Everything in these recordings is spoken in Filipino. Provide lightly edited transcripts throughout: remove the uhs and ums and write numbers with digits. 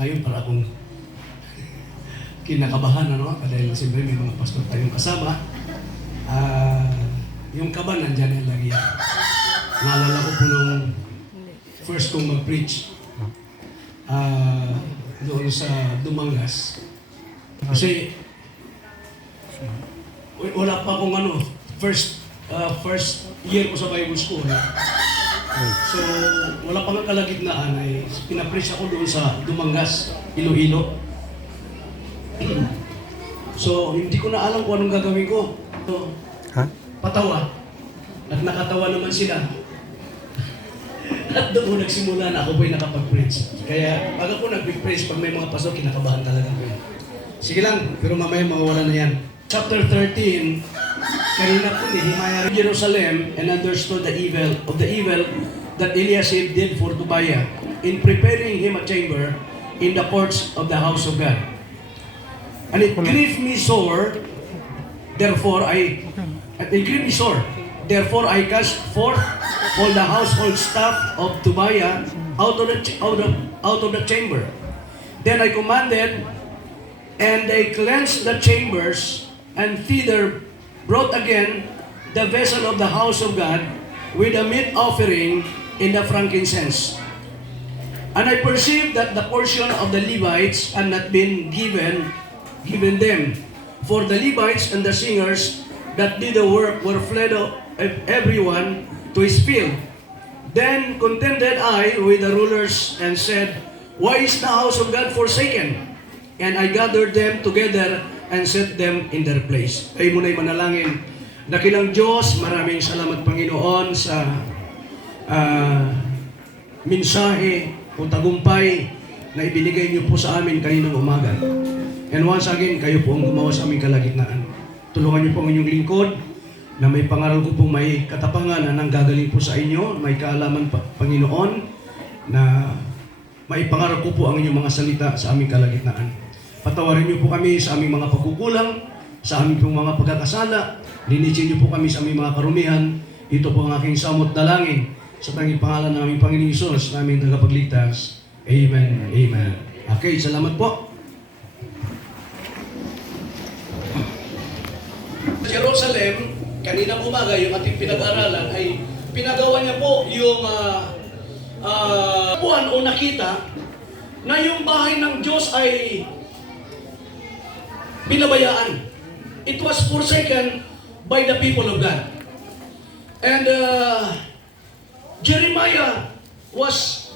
ngayon para akong kinakabahan, ano? Dahil siyempre may mga pastor tayong kasama. Yung kaba nandyan yan lagi. Naalala ko po nung first kong mag-preach doon sa Dumangas. Kasi wala pa akong first year ko sa Bible School. So, wala pa nga kalagitnaan ay pinapreach ako doon sa Dumangas, Iloilo. So, hindi ko na alam kung anong gagawin ko. So, patawa. At nakatawa naman sila. At doon nagsimula na ako po'y nakapag-preach. Kaya pag ako nag-preach, pag may mga pastor, kinakabahan talaga ko. Sige lang, pero mamaya mawawala na yan. Chapter 13, kanina po Nehemiah in Jerusalem and understood the evil that Eliashib did for Tobiah in preparing him a chamber in the courts of the house of God. And it grieved me sore, therefore I cast forth all the household stuff of Tobiah out of the chamber. Then I commanded, and they cleansed the chambers, and thither brought again the vessel of the house of God with a meat offering in the frankincense. And I perceived that the portion of the Levites had not been given them. For the Levites and the singers that did the work were fled of everyone to his field. Then contended I with the rulers and said, Why is the house of God forsaken? And I gathered them together and set them in their place. Kayo muna'y manalangin. Dakilang Diyos, maraming salamat Panginoon sa mensahe o tagumpay na ibinigay niyo po sa amin kaninang umaga. And once again, kayo po ang gumawa sa aming kalagitnaan. Tulungan niyo po ang inyong lingkod na may pangaral ko pong may katapangan na nanggagaling po sa inyo, may kaalaman Panginoon na may pangaral ko po ang inyong mga salita sa aming kalagitnaan. Patawarin niyo po kami sa aming mga pagkukulang, sa aming pong mga pagkakasala. Linisin niyo po kami sa aming mga karumihan. Ito po ang aking samot dalangin sa tanging pangalan ng aming Panginoong Hesus, na aming tagapagligtas. Amen. Amen. Okay, salamat po. Jerusalem, kanina umaga yung ating pinag-aralan ay pinagawa niya po yung buwan o nakita na yung bahay ng Diyos ay pinabayaan. It was forsaken by the people of God. And Jeremiah was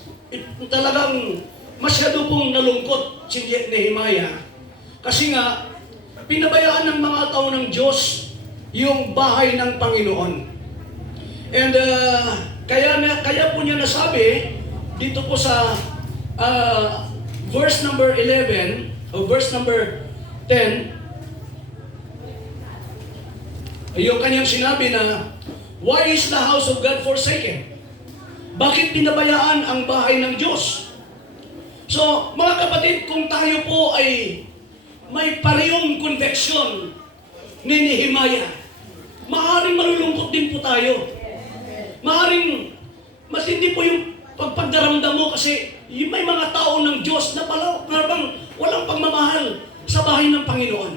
talagang masyado pong nalungkot si Nehemiah kasi nga pinabayaan ng mga tao ng Diyos yung bahay ng Panginoon. And kaya po niya nasabi dito po sa verse number 11 o verse number 10, yung kanyang sinabi na, Why is the house of God forsaken? Bakit pinabayaan ang bahay ng Diyos? So, mga kapatid, kung tayo po ay may parehong conviction ni Nehemiah, maaaring malulungkot din po tayo. Maaaring matindi po yung pagpagdaramdam mo kasi may mga tao ng Diyos na parang walang pagmamahal sa bahay ng Panginoon.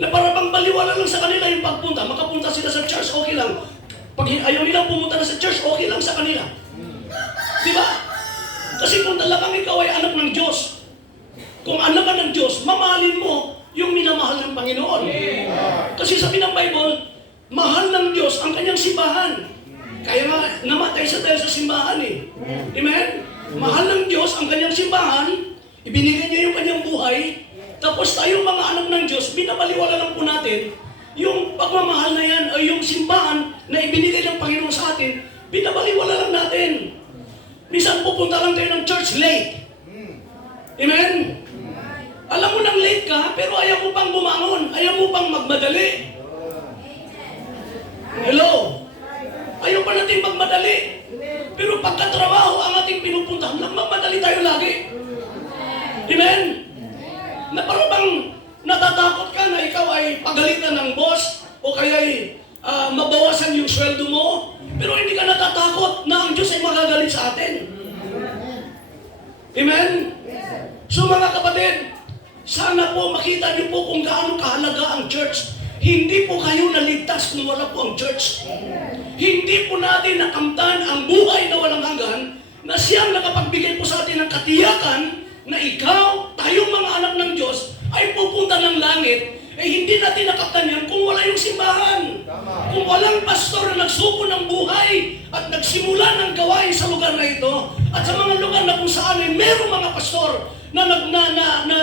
Na parang baliwala lang sa kanila yung pagpunta. Makapunta sila sa church, okay lang. Pag ayaw nilang pumunta na sa church, okay lang sa kanila. Diba? Kasi kung talagang ikaw ay anak ng Diyos, kung anak ka ng Diyos, mamahalin mo yung minamahal ng Panginoon. Kasi sabi ng Bible, mahal ng Diyos ang kanyang simbahan. Kaya nga, namatay siya dahil sa simbahan eh. Amen? Mahal ng Diyos ang kanyang simbahan, ibinigay niya yung kanyang buhay, tapos tayong mga anak ng Diyos, binabaliwala lang po natin yung pagmamahal na yan o yung simbahan na ibinigay ng Panginoon sa atin, binabaliwala lang natin. Minsan pupunta lang kayo ng church late. Amen? Alam mo nang late ka, pero ayaw mo pang bumangon, ayaw mo pang magmadali. Hello? Ayaw pa natin magmadali. Pero pagkatrabaho ang ating pinupuntahan lang, magmadali tayo lagi. Amen? Na parang bang natatakot ka na ikaw ay pagalitan ng boss o kaya ay mabawasan yung sweldo mo, pero hindi ka natatakot na ang Diyos ay magagalit sa atin. Amen? So mga kapatid, sana po makita niyo po kung gaano kahalaga ang church. Hindi po kayo naligtas kung wala po ang church. Hindi po natin nakamtan ang buhay na walang hanggan na siyang nakapagbigay po sa atin ng katiyakan na ikaw, tayong mga anak ng Diyos, ay pupunta ng langit. Hindi natin nakamtan yan kung wala yung simbahan. Kung walang pastor na nagsuko ng buhay at nagsimula ng gawain sa lugar na ito at sa mga lugar na kung saan ay merong mga pastor na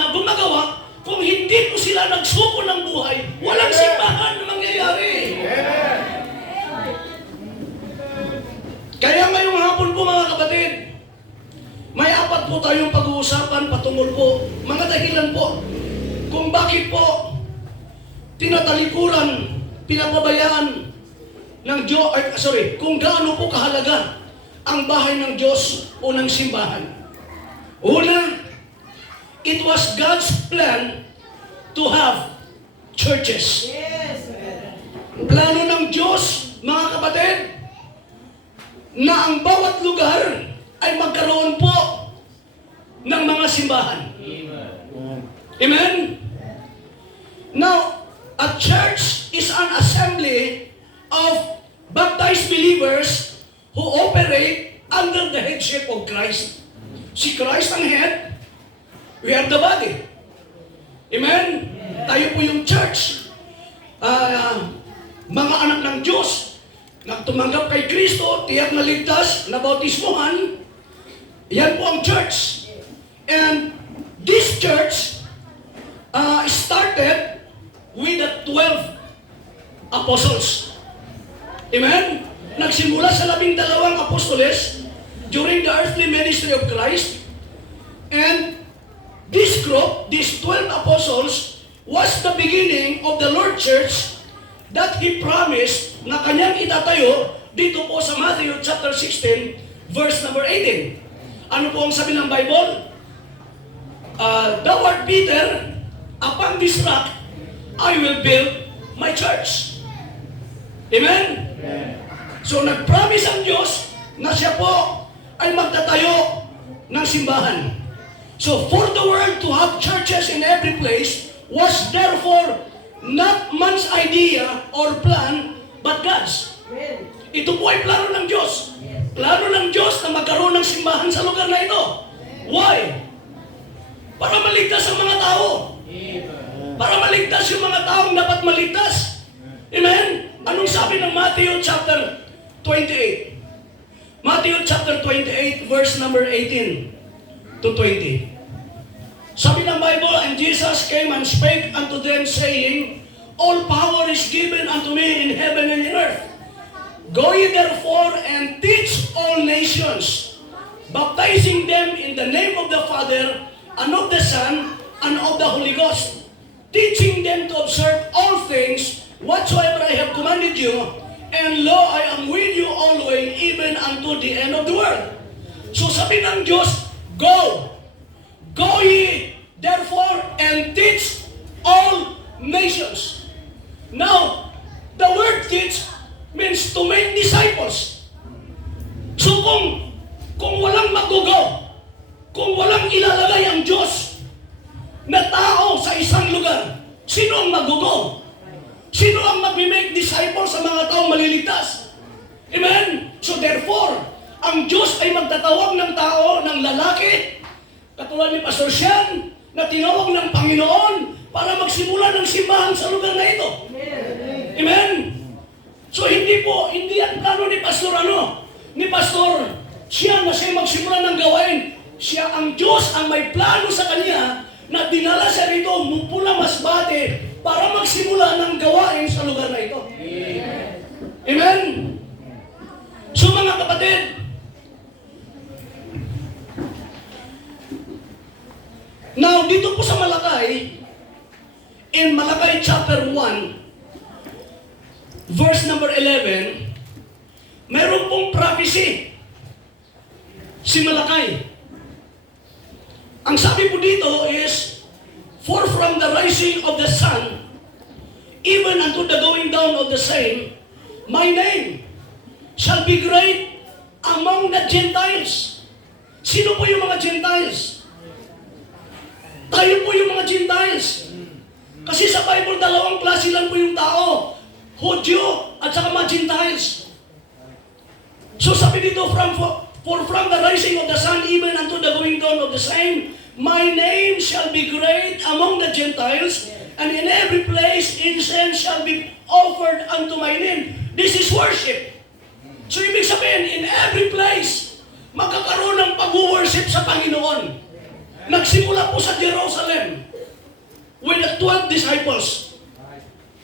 gumagawa, kung hindi po sila nagsuko ng buhay, walang simbahan na mangyayari. Kaya ngayong hapon po mga kapatid, may 4 po tayong pag-uusapan patungkol po, mga dahilan po, kung bakit po tinatalikuran, pinapabayaan ng Diyos, kung gaano po kahalaga ang bahay ng Diyos o ng simbahan. Una, it was God's plan to have churches. Plano ng Diyos, mga kapatid, na ang bawat lugar ay magkaroon po ng mga simbahan. Amen? Now, a church is an assembly of baptized believers who operate under the headship of Christ. Si Christ ang head, we are the body. Amen? Tayo po yung church. Mga anak ng Diyos, na tumanggap kay Kristo, tiyak na ligtas, na bautismohan, yan po ang church. And this church started with the 12 apostles. Amen? Nagsimula sa 12 apostoles during the earthly ministry of Christ. And this group, these 12 apostles, was the beginning of the Lord Church that He promised na kanyang itatayo dito po sa Matthew chapter 16, verse number 18. Ano po ang sabi ng Bible? Thou art Peter, upon this rock, I will build my church. Amen? So nag-promise ang Diyos na siya po ay magtatayo ng simbahan. So for the world to have churches in every place was therefore not man's idea or plan, but God's. Ito po ay plano ng Diyos. Plano ng Diyos na magkaroon ng simbahan sa lugar na ito. Why? Para maligtas ang mga tao. Para maligtas yung mga taong dapat maligtas. Amen? Anong sabi ng Matthew chapter 28? Matthew chapter 28, verse number 18 to 20. Sabi ng Bible, and Jesus came and spake unto them, saying, all power is given unto me in heaven and in earth. Go ye therefore and teach all nations, baptizing them in the name of the Father, and of the Son, and of the Holy Ghost, teaching them to observe all things whatsoever I have commanded you, and lo, I am with you always, even unto the end of the world. So sabi ng Diyos, go! Go ye therefore and teach all nations. Now, the word teach means to make disciples. So kung walang mag-go, kung walang ilalagay ang Diyos na tao sa isang lugar, sino ang mag-go? Sino ang mag-make disciples sa mga taong maliligtas? Amen? So therefore, ang Diyos ay magtatawag ng tao, ng lalaki, katulad ni Pastor Sian, na tinawag ng Panginoon para magsimula ng simbahan sa lugar na ito. Amen? So hindi yan plano ni Pastor ni Pastor Sian na siya magsimula ng gawain. Siya ang Diyos ang may plano sa kanya na dinala siya rito mula Masbate para magsimula ng gawain sa lugar na ito. Amen? So mga kapatid, now, dito po sa Malakay, in Malakay chapter 1, verse number 11, mayroon pong prophecy si Malakay. Ang sabi po dito is, for from the rising of the sun, even unto the going down of the same, my name shall be great among the Gentiles. Sino po yung mga Gentiles? Tayo po yung mga Gentiles. Kasi sa Bible, dalawang klase lang po yung tao. Hudyo at saka mga Gentiles. So sabi dito, for from the rising of the sun even unto the going down of the same, my name shall be great among the Gentiles, and in every place incense shall be offered unto my name. This is worship. So ibig sabihin, in every place, magkakaroon ng pag-worship sa Panginoon. Nagsimula po sa Jerusalem with the 12 disciples.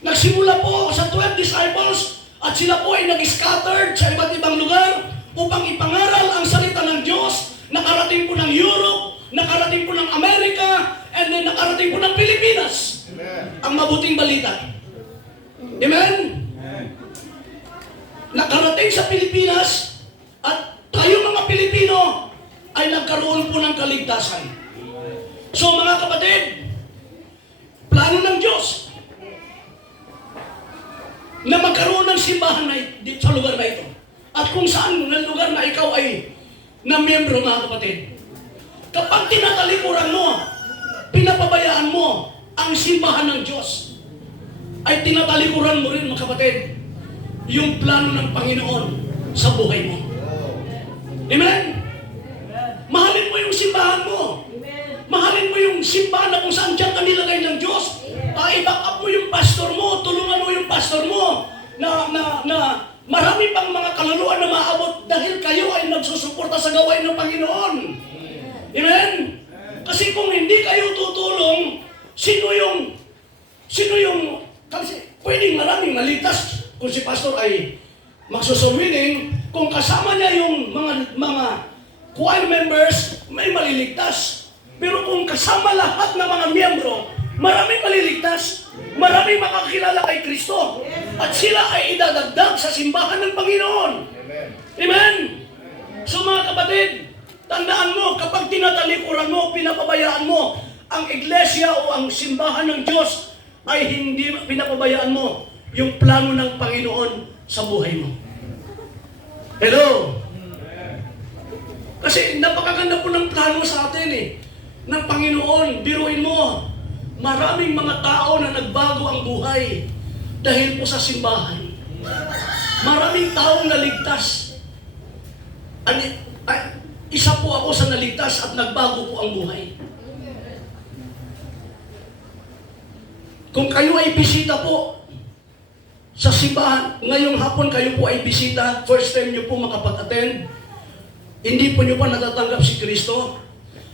Nagsimula po sa 12 disciples at sila po ay nag-scattered sa iba't ibang lugar upang ipangaral ang salita ng Diyos. Nakarating po ng Europe, nakarating po ng Amerika, and then nakarating po ng Pilipinas. Amen. Ang mabuting balita. Amen? Amen. Nakarating sa Pilipinas at tayo mga Pilipino ay nagkaroon po ng kaligtasan. So mga kapatid, plano ng Diyos na magkaroon ng simbahan sa lugar na ito. At kung saan ng lugar na ikaw ay na miyembro, mga kapatid. Kapag tinatalikuran mo, pinapabayaan mo ang simbahan ng Diyos, ay tinatalikuran mo rin, mga kapatid, yung plano ng Panginoon sa buhay mo. Amen? Mahalin mo yung simbahan mo. Mahalin mo yung simbahan na kung saan dyan ka nilagay ng Diyos. I-back up mo yung pastor mo, tulungan mo yung pastor mo na marami pang mga kaluluan na maabot dahil kayo ay nagsusuporta sa gawain ng Panginoon. Amen? Kasi kung hindi kayo tutulong, sino yung kasi pwedeng maraming maligtas kung si pastor ay magsusumwining, kung kasama niya yung mga choir members, may maliligtas. Pero kung kasama lahat ng mga miyembro, maraming maliligtas, maraming makakilala kay Kristo, at sila ay idadagdag sa simbahan ng Panginoon. Amen? Amen? So mga kapatid, tandaan mo, kapag tinatalikuran mo, pinapabayaan mo, ang iglesia o ang simbahan ng Diyos ay hindi pinapabayaan mo yung plano ng Panginoon sa buhay mo. Hello? Kasi napakaganda po ng plano sa atin ng Panginoon. Biruin mo, maraming mga tao na nagbago ang buhay dahil po sa simbahan. Maraming taong naligtas. Isa po ako sa naligtas at nagbago po ang buhay. Kung kayo ay bisita po sa simbahan, ngayong hapon kayo po ay bisita, first time nyo po makapag-attend, hindi po nyo pa natatanggap si Kristo,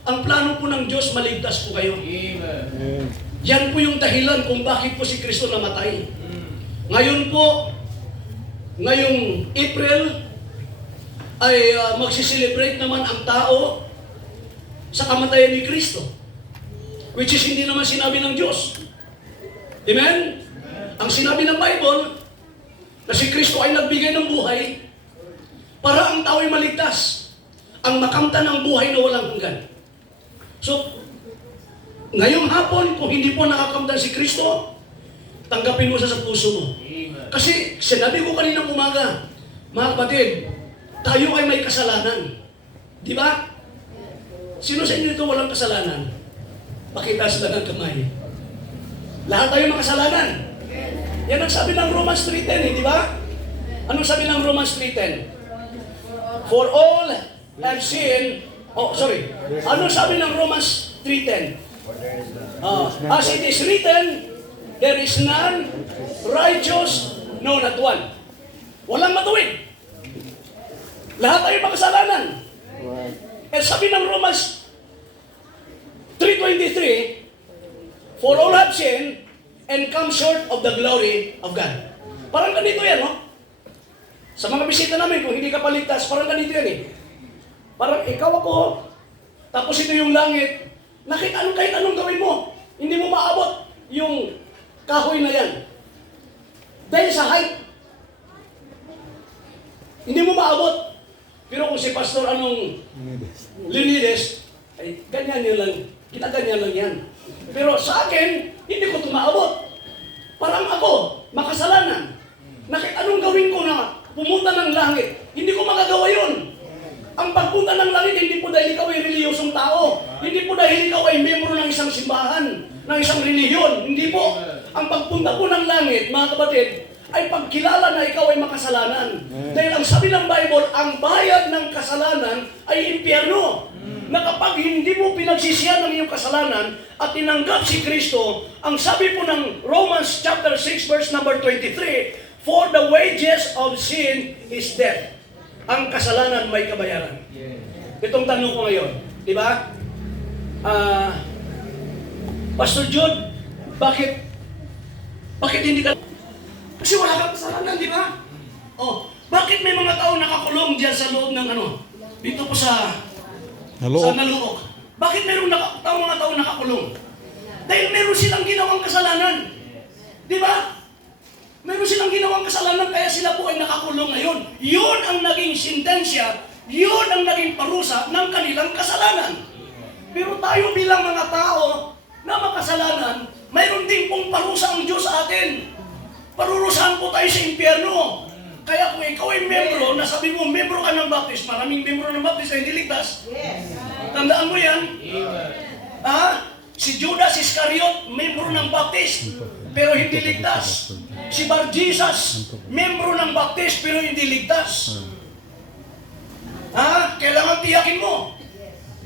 ang plano po ng Diyos, maligtas po kayo. Amen. Yan po yung dahilan kung bakit po si Kristo namatay. Ngayon po, ngayong April, ay magsiselebrate naman ang tao sa kamatayan ni Kristo. Which is hindi naman sinabi ng Diyos. Amen? Ang sinabi ng Bible, na si Kristo ay nagbigay ng buhay para ang tao ay maligtas. Ang makamtan ng buhay na walang hanggan. So, ngayong hapon, kung hindi po nakakamtan si Kristo, tanggapin mo siya sa puso mo. Kasi sinabi ko kaninang umaga, mga kapatid, tayo ay may kasalanan. Di ba? Sino sa inyo ito walang kasalanan? Pakitaas lang ang kamay. Lahat tayo makasalanan. Yan ang sabi ng Romans 3:10, di ba? Anong sabi ng Romans 3:10? For all have sinned. Oh, sorry. Anong sabi ng Romans 3:10? As it is written, there is none righteous, no, not one. Walang matuwid. Lahat tayo makasalanan. At sabi ng Romans 3:23, for all have sinned and come short of the glory of God. Parang ganito yan, no? Sa mga bisita namin, kung hindi ka paligtas, parang ganito yan Parang ikaw ako, tapos ito yung langit, kahit anong gawin mo, hindi mo maabot yung kahoy na yan. Dahil sa height, hindi mo maabot. Pero kung si Pastor Leonidas, ay ganyan yan lang, ginaganyan lang yan. Pero sa akin, hindi ko tumaabot. Parang ako, makasalanan. Kahit anong gawin ko na pumunta ng langit, hindi ko magagawa yun. Ang pagpunta ng langit, hindi po dahil ikaw ay reliyosong tao. Hindi po dahil ikaw ay membro ng isang simbahan, ng isang reliyon. Hindi po. Ang pagpunta po ng langit, mga kapatid, ay pagkilala na ikaw ay makasalanan. Dahil ang sabi ng Bible, ang bayad ng kasalanan ay impyerno. Na kapag hindi mo pinagsisihan ng iyong kasalanan at tinanggap si Kristo, ang sabi po ng Romans chapter 6 verse number 23, for the wages of sin is death. Ang kasalanan may kabayaran. Itong tanong ko ngayon, di ba? Pastor Jude, bakit hindi ka... Kasi wala kang kasalanan, di ba? Oh, bakit may mga tao nakakulong diyan sa loob ng dito po sa Naluok? Bakit mayroong mga tao nakakulong? Dahil meron silang ginawang kasalanan. Di ba? Meron silang ginawang kasalanan kaya sila po ay nakakulong ngayon. Yun ang naging sentensya, yun ang naging parusa ng kanilang kasalanan. Pero tayo bilang mga tao na makasalanan, mayroon din pong parusa ang Diyos sa atin. Parurusahan po tayo sa impyerno. Kaya kung ikaw ay membro, nasabi mo, membro ka ng Baptist, maraming membro ng Baptist ay hindi ligtas. Tandaan mo yan. Si Judas Iscariot, membro ng Baptist, pero hindi ligtas. Si Bar Jesus, membro ng Baptist, pero hindi ligtas. Kailangan tiyakin mo.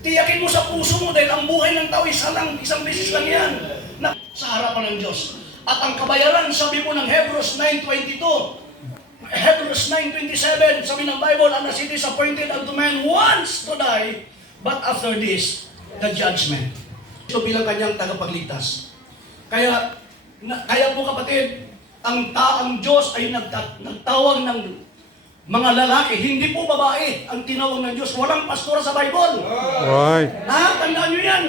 Tiyakin mo sa puso mo dahil ang buhay ng tao isang beses lang yan. Sa harapan ng Diyos. At ang kabayaran, sabi po ng Hebrews 9:22, Hebrews 9:27, sabi ng Bible, and as it is appointed unto man once to die, but after this, the judgment. Ito bilang kanyang tagapagligtas. Kaya po kapatid, ang Diyos ay nagtawag ng mga lalaki, hindi po babae ang tinawag ng Diyos. Walang pastora sa Bible. Right. Tandaan nyo yan.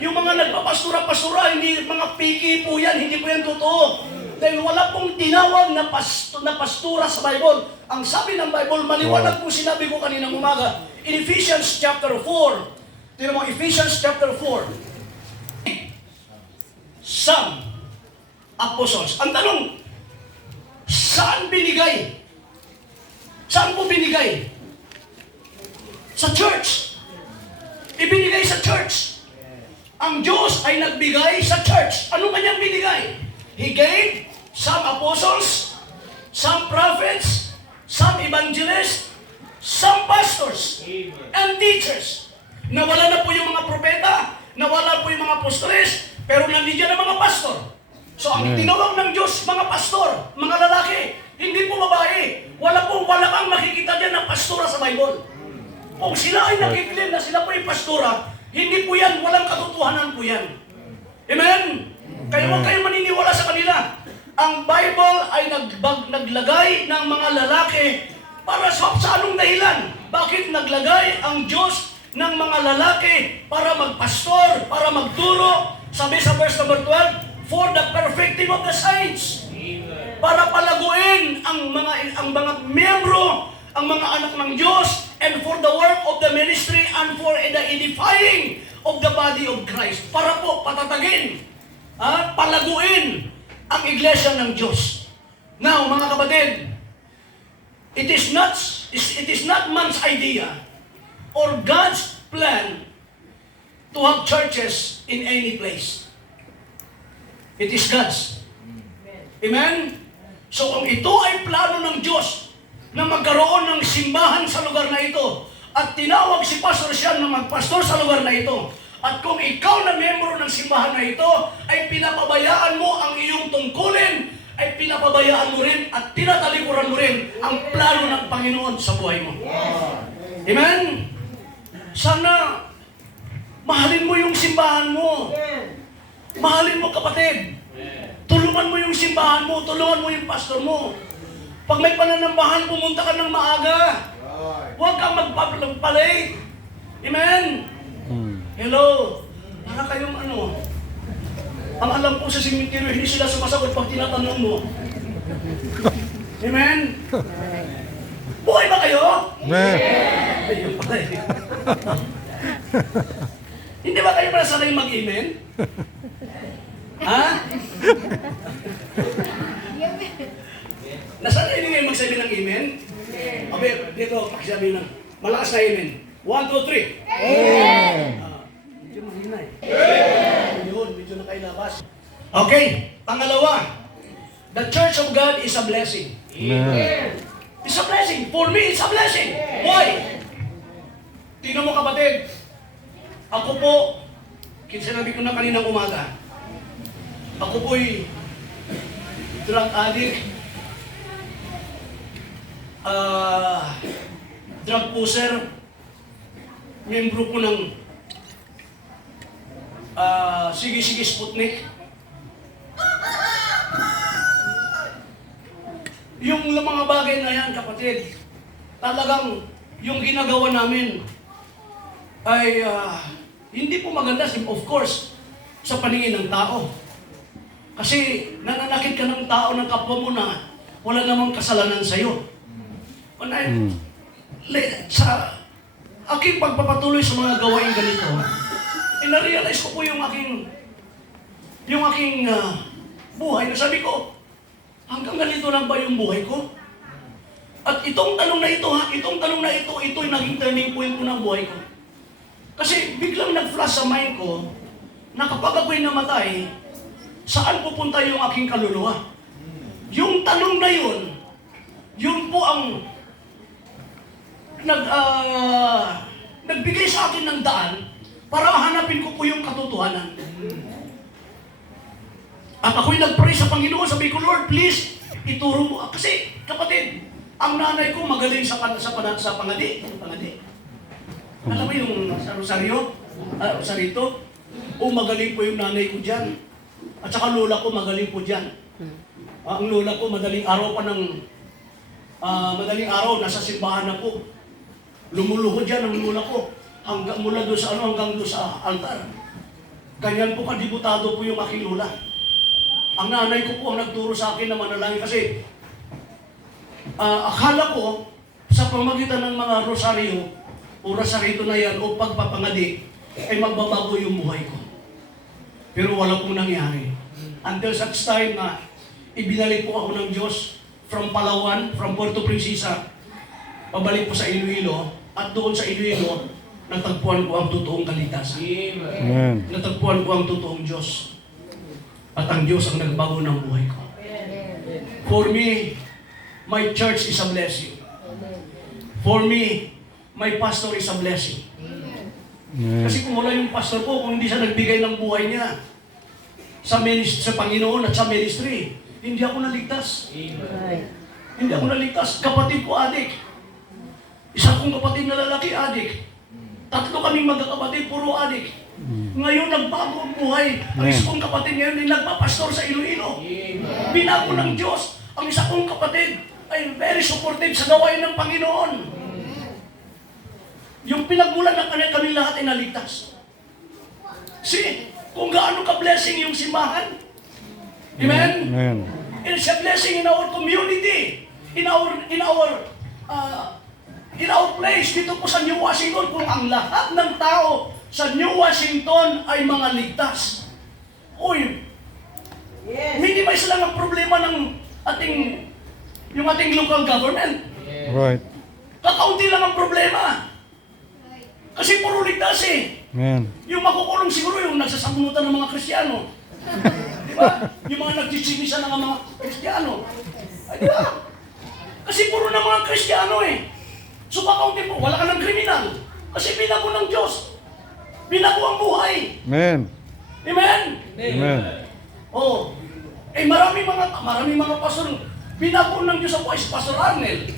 Yung mga nagpapastura, hindi mga piki po yan, hindi po yan totoo. Dahil wala pong tinawag na pastura sa Bible. Ang sabi ng Bible, maliwanag po sinabi ko kaninang umaga, in Ephesians chapter 4, tingnan mo, Ephesians chapter 4, some apostles. Ang tanong, saan binigay? Saan po binigay? Sa church. Ibinigay sa church. Ang Diyos ay nagbigay sa church. Ano kanyang binigay? He gave some apostles, some prophets, some evangelists, some pastors, and teachers. Nawala na po yung mga propeta, nawala po yung mga apostoles, pero nandiyan ang mga pastor. So ang tinawag ng Diyos, mga pastor, mga lalaki, hindi po babae. Wala kang makikita dyan na pastora sa Bible. Kung sila ay nakiklaim na sila po ay pastora, hindi po yan, walang katotohanan po yan. Amen? Kaya huwag kayo maniniwala sa kanila. Ang Bible ay naglagay ng mga lalaki para sa anong dahilan? Bakit naglagay ang Diyos ng mga lalaki para magpastor, para magturo? Sabi sa verse number 12, for the perfecting of the saints. Para palaguin ang mga miyembro, ang mga anak ng Diyos, and for the work of the ministry and for the edifying of the body of Christ. Para po patatagin, palaguin ang iglesia ng Diyos. Now, mga kapatid, it is not man's idea or God's plan to have churches in any place. It is God's. Amen? So kung ito ay plano ng Diyos na magkaroon ng simbahan sa lugar na ito at tinawag si Pastor Sean na magpastor sa lugar na ito at kung ikaw na membro ng simbahan na ito ay pinapabayaan mo ang iyong tungkulin, ay pinapabayaan mo rin at tinatalikuran mo rin ang plano ng Panginoon sa buhay mo. Amen? Sana mahalin mo yung simbahan mo. Mahalin mo kapatid. Tulungan mo yung simbahan mo, tulungan mo yung pastor mo. Pag may pananambahan, pumunta ka ng maaga. Huwag kang magpapalate. Amen? Hello? Para kayong ang alam ko sa simenteryo, hindi sila sumasagot pag tinatanong mo. Amen? Buhay ba kayo? Ayun pala eh. Hindi ba kayo pala sanay mag-amen? Nasanay din ngayon magsabi ng amen? Abe, dito, pakisabi ng Malakas na amen. 1, 2, 3. Amen. Medyo mahina eh. Yun, medyo nakailabas. Okay, pangalawa. The Church of God is a blessing. Amen. It's a blessing. For me, it's a blessing. Why? Tingnan mo kapatid. Ako po, sinabi ko na kaninang umaga, ako po'y drug addict, drug pusher, membro po ng Sige-Sige Sputnik. Yung mga bagay na yan, kapatid, talagang yung ginagawa namin ay hindi po maganda, of course, sa paningin ng tao. Kasi nananakit ka ng tao ng kapwa mo na wala namang kasalanan sa'yo. Sa aking pagpapatuloy sa mga gawain ganito, na-realize ko po yung aking buhay na sabi ko, hanggang ganito lang ba yung buhay ko? At itong tanong na ito, ito'y naging turning point ko ng buhay ko. Kasi biglang nag-flash sa mind ko na kapag ako'y namatay, saan pupunta yung aking kaluluwa? Yung tanong na yun po ang nagbigay sa akin ng daan para hanapin ko po yung katotohanan. At ako'y nag-pray sa Panginoon, sabi ko, Lord, please, ituro mo. Kasi, kapatid, ang nanay ko magaling sa pangadi. Alam mo yung sa Rosarito? Magaling po yung nanay ko dyan. At saka lola ko magaling po dyan. Ang lola ko, madaling araw, nasa simbahan na po. Lumuluhod dyan ang lola ko. Mula doon sa hanggang doon sa altar. Ganyan po kadibutado po yung aking lola. Ang nanay ko po ang nagturo sa akin na manalangin kasi akala ko sa pamagitan ng mga rosaryo o rosarito na yan o pagpapangadi ay magbabago yung buhay ko. Pero wala pong nangyari. Until such time na ibinalik po ako ng Diyos from Palawan, from Puerto Princesa, pabalik po sa Iloilo, at doon sa Iloilo, natagpuan ko ang totoong kaligtasan. Amen. Natagpuan ko ang totoong Diyos. At ang Diyos ang nagbago ng buhay ko. For me, my church is a blessing. For me, my pastor is a blessing. Amen. Kasi kung wala yung pastor ko, kung hindi siya nagbigay ng buhay niya sa Panginoon at sa ministry, hindi ako naligtas. Hindi ako naligtas. Kapatid ko, adik. Isa kong kapatid na lalaki, adik. 3 kaming magkakapatid, puro adik. Ngayon, nagbago ang buhay. Ang isa kong kapatid ngayon ay nagpapastor sa Iloilo. Binago ng Diyos. Ang isa kong kapatid ay very supportive sa gawain ng Panginoon. Yung pinagmulan ng kami lahat ay naligtas. See, kung gaano ka-blessing yung simbahan. Amen? Amen. It's a blessing in our community. In our place dito po sa New Washington, kung ang lahat ng tao sa New Washington ay mga ligtas. Uy, minimize lang ang problema ng yung ating local government. Right. Kakaunti lang ang problema. Kasi puro ligtas eh. Amen. Yung makukulong siguro yung nagsasabunutan ng mga Kristiyano. Di ba? Yung mga nagchichimisan ng mga Kristiyano. Ay, di ba? Kasi puro na mga Kristiyano eh. So kakaunti po, wala ka ng kriminal. Kasi binago ng Diyos. Binago ang buhay. Amen. Amen? Amen. Oh. Maraming mga pastor. Binago ng Diyos ang buhay. Si Pastor Arnel.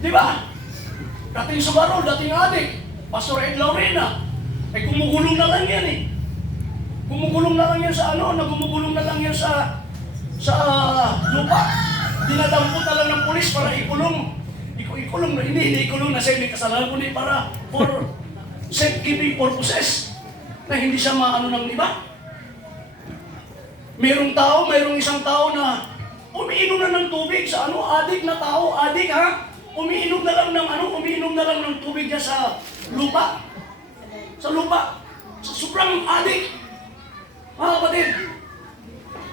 Di ba? Dating Subarol, dating adik. Pastor Ed Laurena. Gumugulong na lang yan eh. Gumugulong na lang yan sa gumugulong na lang yan sa lupa. Dinadampot na lang ng pulis para ikulong. Hindi ikulong na siya, hindi kasalanan, kundi para for safekeeping purposes na hindi siya maano ng iba. Mayroong isang tao na umiinom na ng tubig sa adik na tao, adik ha? Umiinom na lang ng tubig niya sa lupa. Sa lupa. Sobrang adik. Mga kapatid.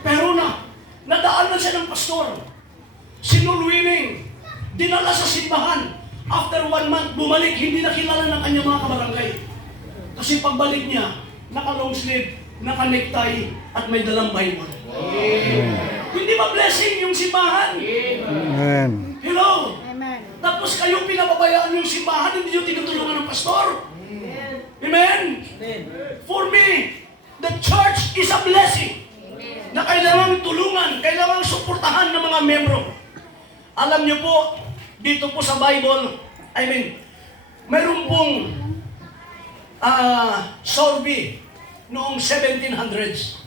Pero nadaan na siya ng pastor. Sinulwining. Dinala sa simbahan. After 1 month, bumalik, hindi nakilala ng kanyang mga kabarangay. Kasi pagbalik niya, naka-long sleeve, naka-necktie, at may dalang Bible. Hindi ba blessing yung simbahan? Amen. Hello? Amen. Tapos kayo pinababayaan yung simbahan, hindi nyo tinutulungan ng pastor. Amen? For me, the church is a blessing na kailangang tulungan, kailangang suportahan ng mga membro. Alam nyo po, dito po sa Bible, mayroon pong survey noong 1700s.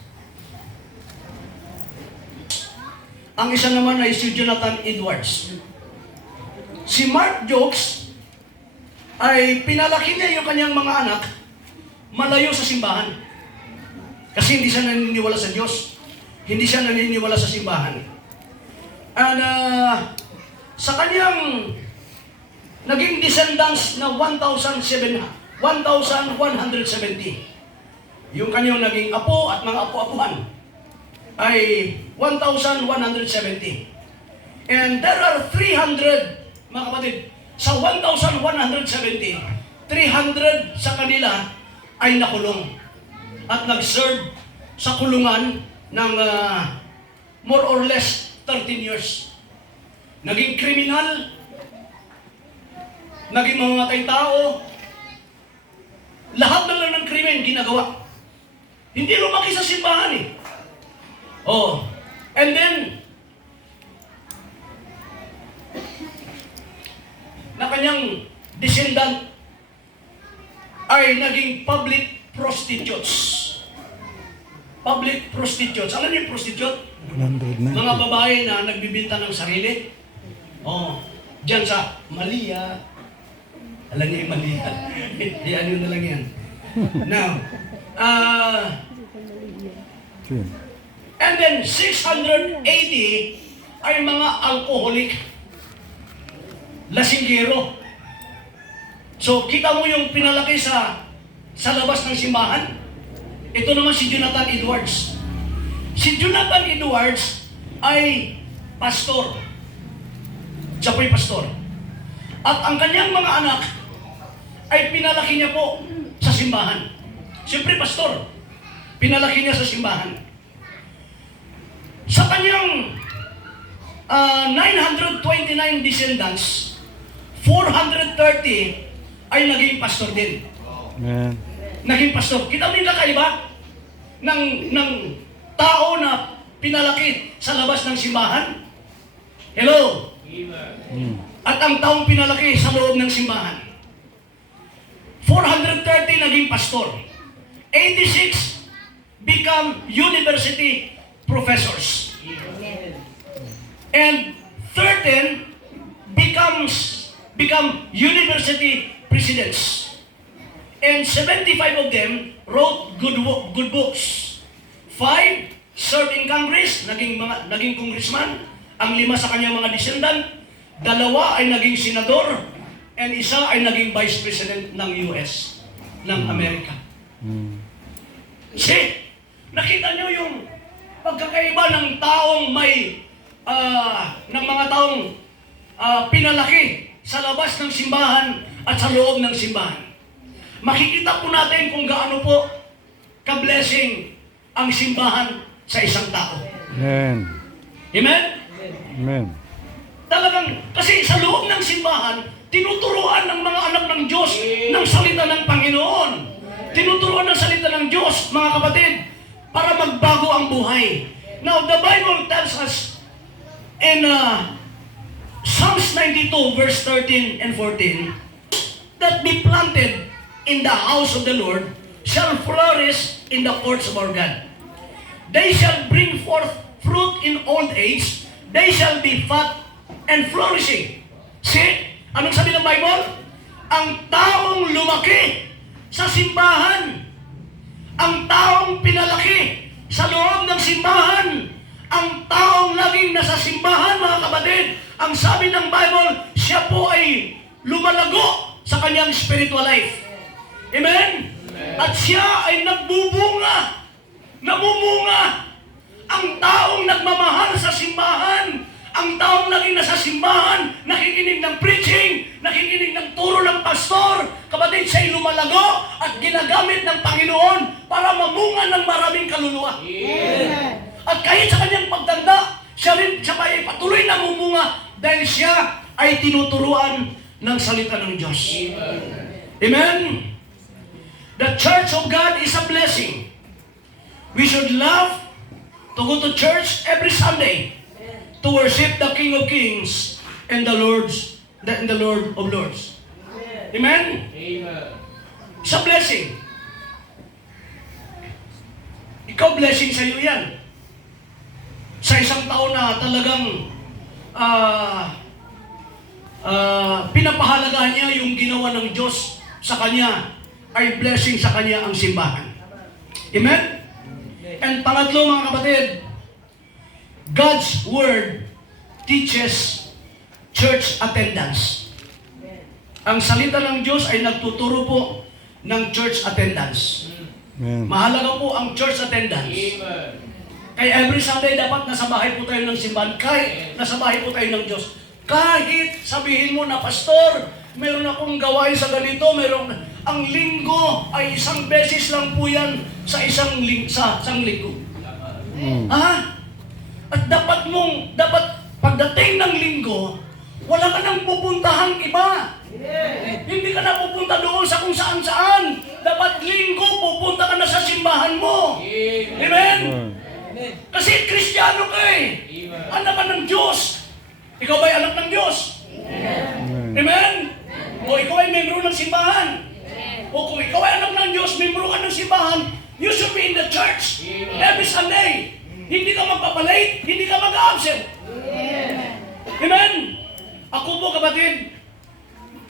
Ang isa naman ay si Jonathan Edwards. Si Mark Jokes ay pinalaki niya yung kanyang mga anak malayo sa simbahan. Kasi hindi siya naniniwala sa Diyos. Hindi siya naniniwala sa simbahan. And sa kanyang naging descendants na 1,170. Yung kanyang naging apo at mga apo-apuhan ay 1,170. And there are 300, mga kapatid, sa 1,170, 300 sa kanila ay nakulong at nag-serve sa kulungan ng more or less 13 years. Naging kriminal, naging mamamatay tao, lahat na lang ng krimen ginagawa. Hindi lumaki sa simbahan eh. Oh, and then, na kanyang descendant ay naging public prostitutes. Public prostitutes. Alam niyo yung prostitute? 190. Mga babae na nagbibinta ng sarili. Oh, diyan sa Malia. Alam niyo yung Malia? Iyan yun na lang yan. Now, and then 680 ay mga alcoholic, lasinggero. So, kita mo yung pinalaki sa labas ng simbahan. Ito naman si Jonathan Edwards. Si Jonathan Edwards ay pastor. Siya po'y pastor. At ang kanyang mga anak ay pinalaki niya po sa simbahan. Siyempre pastor, pinalaki niya sa simbahan. Sa kanyang 929 descendants, 430 ay naging pastor din. Amen. Naging pastor. Kita mo yung kakaiba ng tao na pinalaki sa labas ng simbahan? Hello? At ang taong pinalaki sa loob ng simbahan. 430 naging pastor. 86 become university professors. And 13 become university presidents. And 75 of them wrote good books. 5 served in Congress, naging congressman. Ang 5 sa kanyang mga descendant. 2 ay naging senador. And 1 ay naging vice president ng US, ng Amerika. See, nakita niyo yung pagkakaiba ng taong may, ng mga taong pinalaki sa labas ng simbahan at sa loob ng simbahan. Makikita po natin kung gaano po ka-blessing ang simbahan sa isang tao. Amen. Amen? Amen. Talagang, kasi sa loob ng simbahan, tinuturuan ng mga anak ng Diyos ng salita ng Panginoon. Tinuturuan ng salita ng Diyos, mga kapatid, para magbago ang buhay. Now, the Bible tells us in Psalms 92, verse 13 and 14, that be planted in the house of the Lord shall flourish in the courts of our God. They shall bring forth fruit in old age. They shall be fat and flourishing. See? Anong sabi ng Bible? Ang taong lumaki sa simbahan, ang taong pinalaki sa loob ng simbahan, ang taong laging nasa simbahan, mga kapatid, ang sabi ng Bible, siya po ay lumalago sa kanyang spiritual life. Amen? At siya ay namumunga. Ang taong nagmamahal sa simbahan, Ang taong laging nasa simbahan, nakikinig ng preaching, nakikinig ng turo ng pastor, kapatid, siya'y lumalago at ginagamit ng Panginoon para mamunga ng maraming kaluluwa. At kahit sa kanyang pagtanda, siya ay patuloy na mumunga dahil siya ay tinuturuan ng salita ng Diyos. Amen? The church of God is a blessing. We should love to go to church every Sunday to worship the King of Kings and the Lord of Lords. Amen? It's a blessing. Ikaw, blessing sa iyo yan. Sa isang taon na talagang pinapahalagahan niya yung ginawa ng Diyos sa kanya, ay blessing sa kanya ang simbahan. Amen? And pangatlo, mga kapatid, God's Word teaches church attendance. Ang salita ng Diyos ay nagtuturo po ng church attendance. Amen. Mahalaga po ang church attendance. Kaya every Sunday dapat nasa bahay po tayo ng simbahan. Kahit nasa bahay po tayo ng Diyos. Kahit sabihin mo na, Pastor, meron akong gawain sa ganito, ang linggo ay isang beses lang po yan sa isang linggo. Ha? At dapat pagdating ng linggo, wala ka nang pupuntahang iba. Hindi ka na pupunta doon sa kung saan-saan. Dapat linggo, pupunta ka na sa simbahan mo. Amen? Kasi Kristiyano ka eh. Anak ka ng Diyos. Ikaw ba'y anak ng Diyos? Amen? O ikaw ay membro ng simbahan. O kung ikaw ay anak ng Diyos, membro ka ng simbahan, you should be in the church every Sunday. Hindi ka magpapalate, hindi ka mag-absent. Amen? Ako po, kapatid,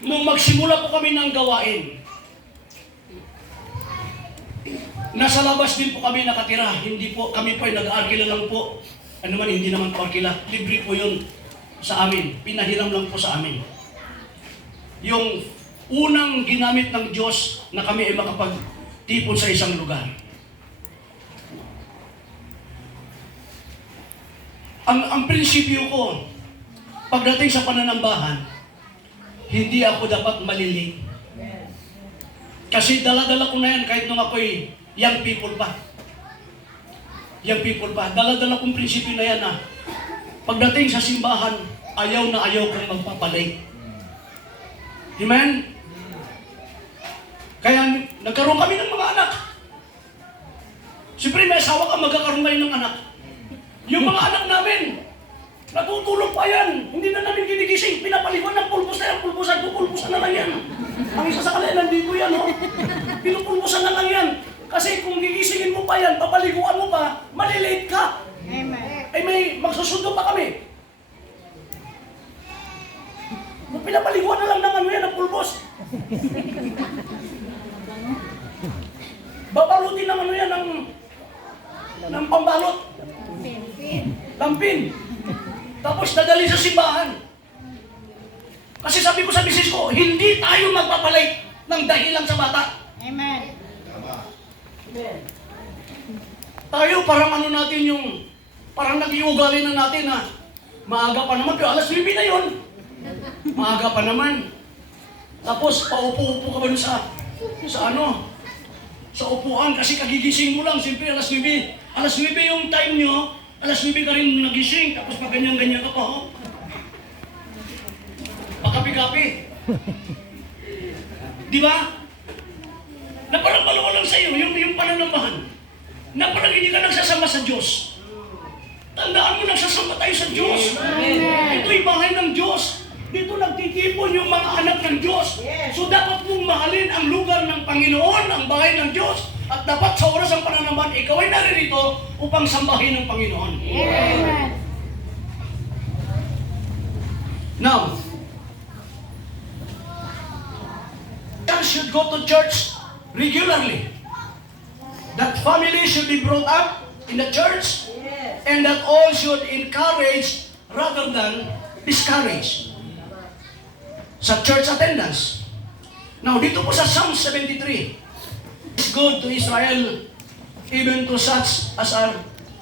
nung magsimula po kami ng gawain, nasa labas din po kami nakatira. Hindi po, kami po ay nag-arkila lang po. Ano man, hindi naman po arkila. Libre po yun sa amin. Pinahiram lang po sa amin. Yung unang ginamit ng Diyos na kami ay makapagtipon sa isang lugar. Ang prinsipyo ko, pagdating sa pananambahan, hindi ako dapat malilate. Kasi dala-dala ko na yan kahit nung ako'y young people pa. Dala-dala kong prinsipyo na yan na pagdating sa simbahan, ayaw na ayaw kong magpapalate. Amen? Kaya nagkaroon kami ng mga anak. Siyempre may asawa ka, magkakaroon kayo ng anak. Yung mga anak namin, natutulog pa yan. Hindi na namin ginigising. Pinapaliwan ng pulbos na yan. Pupulbusan na lang yan. Ang isa sa kanila, nandito yan, oh. Pinupulbusan na lang yan. Kasi kung gigisingin mo pa yan, papaliguan mo pa, malilate ka. Amen. Ay may magsusundo pa kami. Kung pinapaliguan na lang ng ano yan, ng pulbos. Babalutin ng ano yan, ng pambalot. Lampin. Tapos dadali sa simbahan. Kasi sabi ko sa misis ko, hindi tayo magpapalay ng dahilan sa bata. Amen. Tayo parang ano natin yung, parang nag-iugali na natin na maaga pa naman, pero alas 9 na yun. Maaga pa naman. Tapos paupo-upo ka ba nun sa upuan kasi kagigising mo lang, siyempre alas 9. Alas 9 yung time nyo, alas 9 ka rin nagising, tapos pa ganyan-ganyan ka pa, ho. Pakapi-kapi. Di ba? Na parang maluwa lang sa'yo, yung pananambahan. Na parang hindi ka nagsasama sa Diyos. Tandaan mo, nagsasama tayo sa Diyos. Ito'y bahay ng Diyos. Dito nagtitipon yung mga anak ng Diyos. So dapat mong mahalin ang lugar ng Panginoon, ang bahay ng Diyos. At dapat sa oras ng pananambahan, ikaw ay naririto upang sambahin ng Panginoon. Amen. Now, you should go to church regularly. That family should be brought up in the church, and that all should encourage rather than discourage sa church attendance. Now, dito po sa Psalm 73, it's good to Israel, even to such as are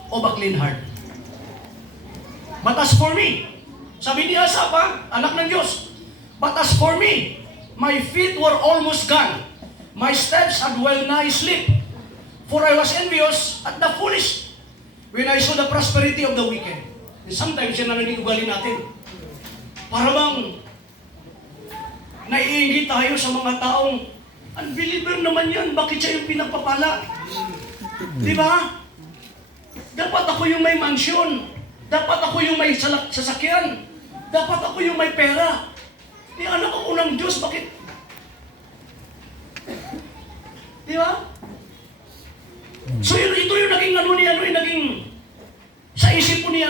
of a clean heart. But as for me, Sabi ni Asa pa, anak ng Diyos, but as for me, my feet were almost gone. My steps had well nigh slipped. For I was envious at the foolish when I saw the prosperity of the wicked. And sometimes yan na naging ugali natin. Para bang naiingit tayo sa mga taong unbeliever naman yan, bakit siya yung pinagpapala? Di ba? Dapat ako yung may mansyon. Dapat ako yung may sasakyan. Dapat ako yung may pera. Ni anak ako ng Diyos, bakit? Di ba? So ito yung naging yung naging sa isip po ni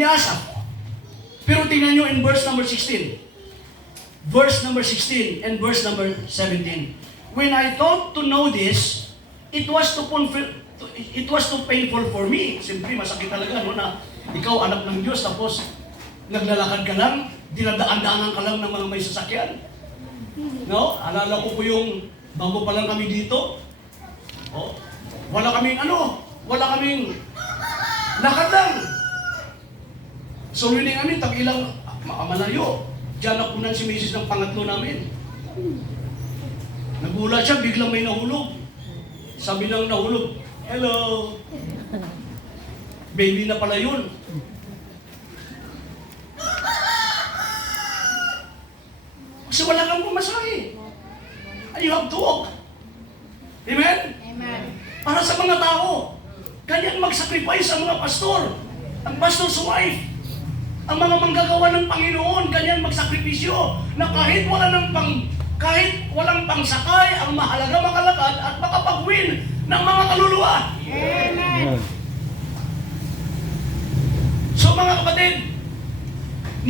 Asaph. Pero tingnan nyo in verse number 16. Verse number 16 and verse number 17. When I thought to know this, it was too painful for me. Siyempre, masakit talaga, no, na ikaw anak ng Diyos, tapos naglalakad ka lang, dinadaan-daanan ka lang ng mga may sasakyan. No? Alala ko po yung bago pa lang kami dito. Oh, wala kaming lakad lang. So, yun namin, tag-ilang malayo. Diyan napunan si Mrs. ng pangatlo namin. Nagulat siya, biglang may nahulog. Sabi ng nahulog, hello. Baby na pala yun. Kasi wala kang pumasahe. And you have to walk. Amen? Amen. Para sa mga tao, ganyan mag-sacrifice ang mga pastor, ang pastor's wife, ang mga manggagawa ng Panginoon, ganyan magsakripisyo na kahit walang pangsakay, ang mahalaga makalakad at makapag-win ng mga kaluluwa. Amen. So mga kapatid,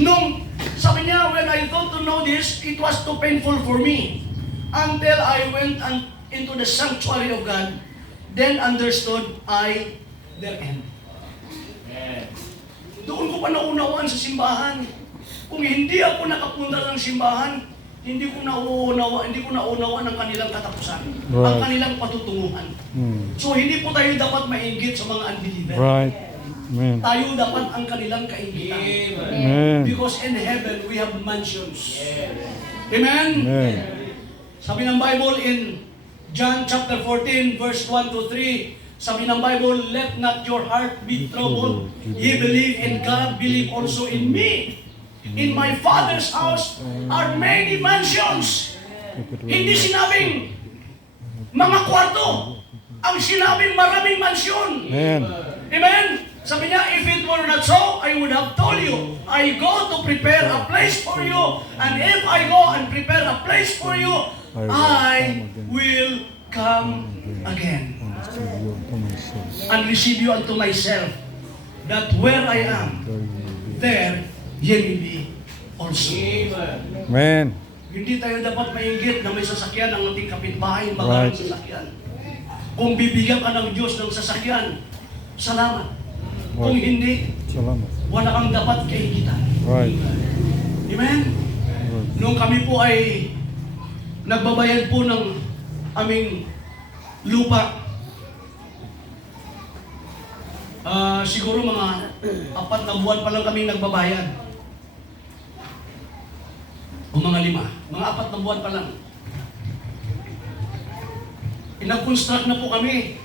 nung sabi niya, when I thought to know this, it was too painful for me until I went into the sanctuary of God, then understood I their end. Doon ko pa naunawaan sa simbahan. Kung hindi ako nakapunta ng simbahan, hindi ko naunawaan ang kanilang katapusan, Right. ang kanilang patutunguhan. So hindi po tayo dapat mainggit sa mga unbeliever. Right. Amen. Tayo dapat ang kanilang kainggitan. Amen. Because in heaven, we have mansions. Amen? Amen. Sabi ng Bible in John chapter 14, verse 1 to 3, sabi ng Bible, let not your heart be troubled. Ye believe in God, believe also in me. In my Father's house are many mansions. Hindi sinabing mga kwarto. Ang sinabing maraming mansyon. Amen. Amen? Sabi niya, if it were not so, I would have told you, I go to prepare a place for you. And if I go and prepare a place for you, I will come again and receive you unto myself, that where I am, there ye may be also. Amen. Hindi tayo dapat mainggit na may sasakyan ang ating kapitbahay, maraming Right. sasakyan. Kung bibigyan ka ng Diyos ng sasakyan, salamat. Kung hindi, Salamat. wala kang dapat kaingitan. Right. Amen? Right. Nung kami po ay nagbabayad po ng aming lupa, siguro mga 4 na buwan pa lang kami nagbabayad. O mga 5. Mga 4 na buwan pa lang. Nag-construct na po kami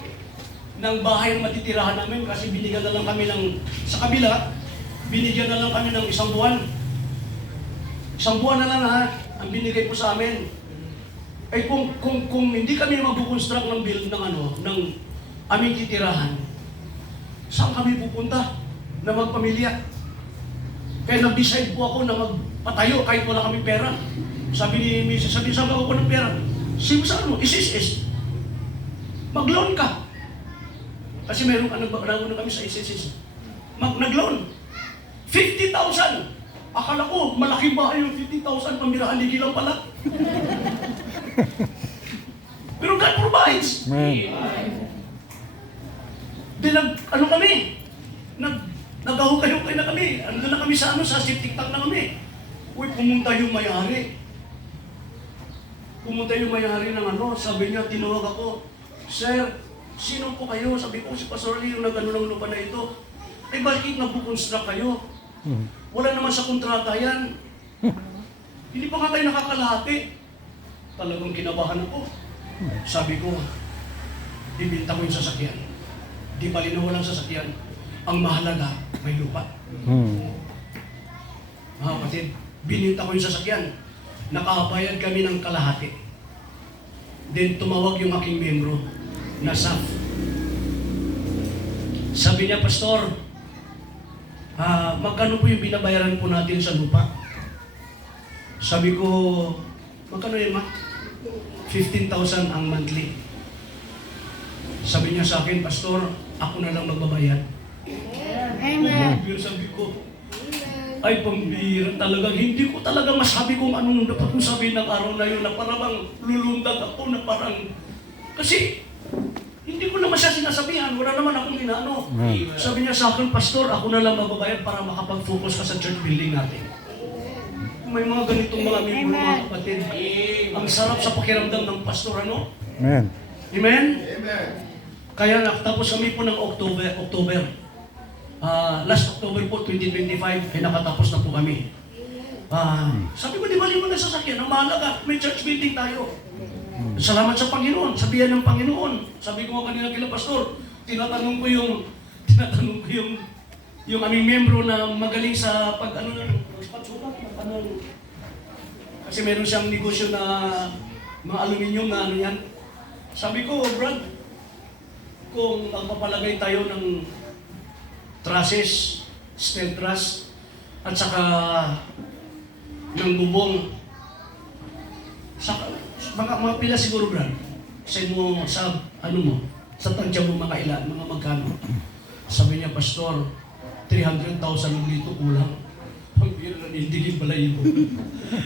ng bahay na matitirahan namin kasi binigyan na lang kami sa kabila, binigyan na lang kami ng 1 buwan. 1 buwan na lang ang binigay po sa amin. Ay kung hindi kami mag-construct ng aming titirahan, saan kami pupunta na magpamilya? Kaya nag-decide po ako na magpatayo kahit wala kaming pera. Sabi ni Mrs. saan ka ako ng pera? Sabi sa SSS. Mag-loan ka. Kasi meron ka nagbabarangon na kami sa SSS. Nag-loan. 50,000. Akala ko, malaking bahay yung 50,000, pamirahan ligi lang pala. Pero God provides. Amen. Di nag-ahukay-hukay na kami. Ando na kami sa septic tank na kami. Uy, pumunta yung may-ari. ng sabi niya, tinawag ako, Sir, sino po kayo? Sabi ko, si Pastor Lee, yung nag-ano ng lupa na ito. Eh, bakit nagbukonstruct kayo? Wala naman sa kontrata yan. Hindi pa nga tayo nakakalahati. Talagang kinabahan ako. Sabi ko, ibinta ko yung sasakyan. Di bali na walang sasakyan. Ang mahalaga, may lupa. Mga kapatid, bininta ko yung sasakyan. Nakabayad kami ng kalahati. Then tumawag yung aking membro na SAF. Sabi niya, Pastor, magkano po yung binabayaran po natin sa lupa? Sabi ko, magkano yun, ma? 15,000 ang monthly. Sabi niya sa akin, Pastor, ako na lang magbabayad. Amen. Sabi ko, ay pambira talaga. Hindi ko talaga masabi kung anong dapat kong sabihin ng araw na yun na parang lulundag ako na parang... Kasi hindi ko naman siya sinasabihan. Wala naman akong inaano. Sabi niya sa akin, Pastor, ako na lang magbabayad para makapag-focus ka sa church building natin. May mga ganitong mga membro, mga kapatid. Ang sarap sa pakiramdam ng pastor, ano? Amen. Amen? Kaya tapos kami po ng October. Last October po, 2025, ay nakatapos na po kami. Sabi ko, di ba mo na sasakyan? Ang mahalaga, may church building tayo. Salamat sa Panginoon, sabihan ng Panginoon. Sabi ko nga kanina kila pastor, tinatanong ko yung aming membro na magaling sa pagsulat. Kasi meron siyang negosyo na mga aluminium na ano yan. Sabi ko, Brad, kung magpapalagay tayo ng trusses, steel truss, at saka ng bubong, mga pila siguro, Brad, sa ano mo, sa tansya mo mga ilan, mga magkano. Sabi niya, Pastor, 300,000 lang dito kulang. Ang bira na nindigin pala yun.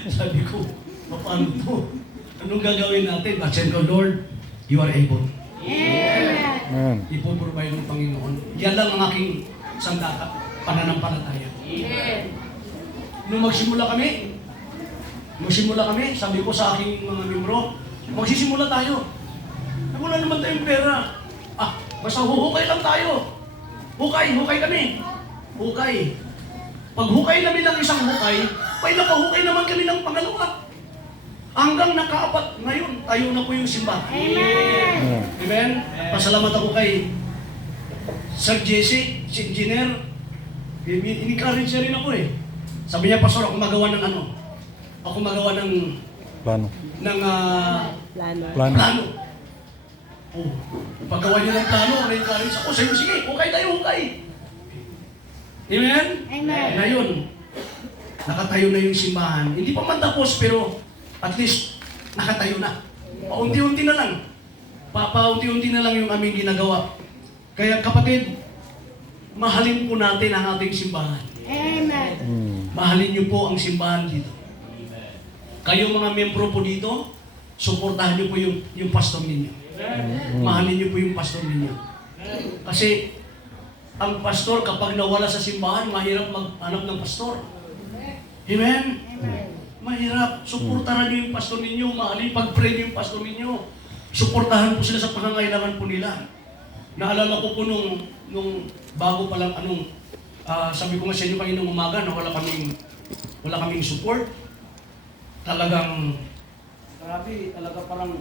Sabi ko, paano to? Anong gagawin natin? But said ko, Lord, you are able. Amen. Ipoprovide ng Panginoon. Yan lang ang aking sandata, pananampalataya. Nung magsimula kami, sabi ko sa aking mga membro, magsisimula tayo. Wala naman tayong pera. Basta huhukay lang tayo. Hukay kami. Hukay. Pag hukay namin ng isang hukay, may nakahukay naman kami ng pangalawa. Hanggang nakaapat, ngayon, tayo na po yung simbahan. Amen. Amen? Pasalamat ako kay Sir Jesse, si engineer. In-encourage niya rin ako eh. Sabi niya, Pastor, ako magawa ng ano? Ako magawa ng Plano. plano. Oh, paggawa niya ng plano, na-encourage ako. Sige, hukay tayo, hukay. Amen? Amen. Ngayon, nakatayo na yung simbahan. Hindi pa man tapos, pero at least nakatayo na. Paunti-unti na lang. Paunti-unti na lang yung aming ginagawa. Kaya kapatid, mahalin po natin ang ating simbahan. Amen. Mahalin niyo po ang simbahan dito. Kayong mga membro po dito, suportahan niyo po yung pastor ninyo. Mahalin niyo po yung pastor ninyo. Kasi ang pastor, kapag nawala sa simbahan, mahirap maghanap ng pastor. Amen? Mahirap. Suportahan niyo yung pastor ninyo. Mahalin, pag-pray niyo yung pastor ninyo. Suportahan po sila sa pangangailangan po nila. Naalala ko po nung bago pa lang, sabi ko nga sa inyo kaninang umaga na wala kaming support. Talagang, grabe, talaga parang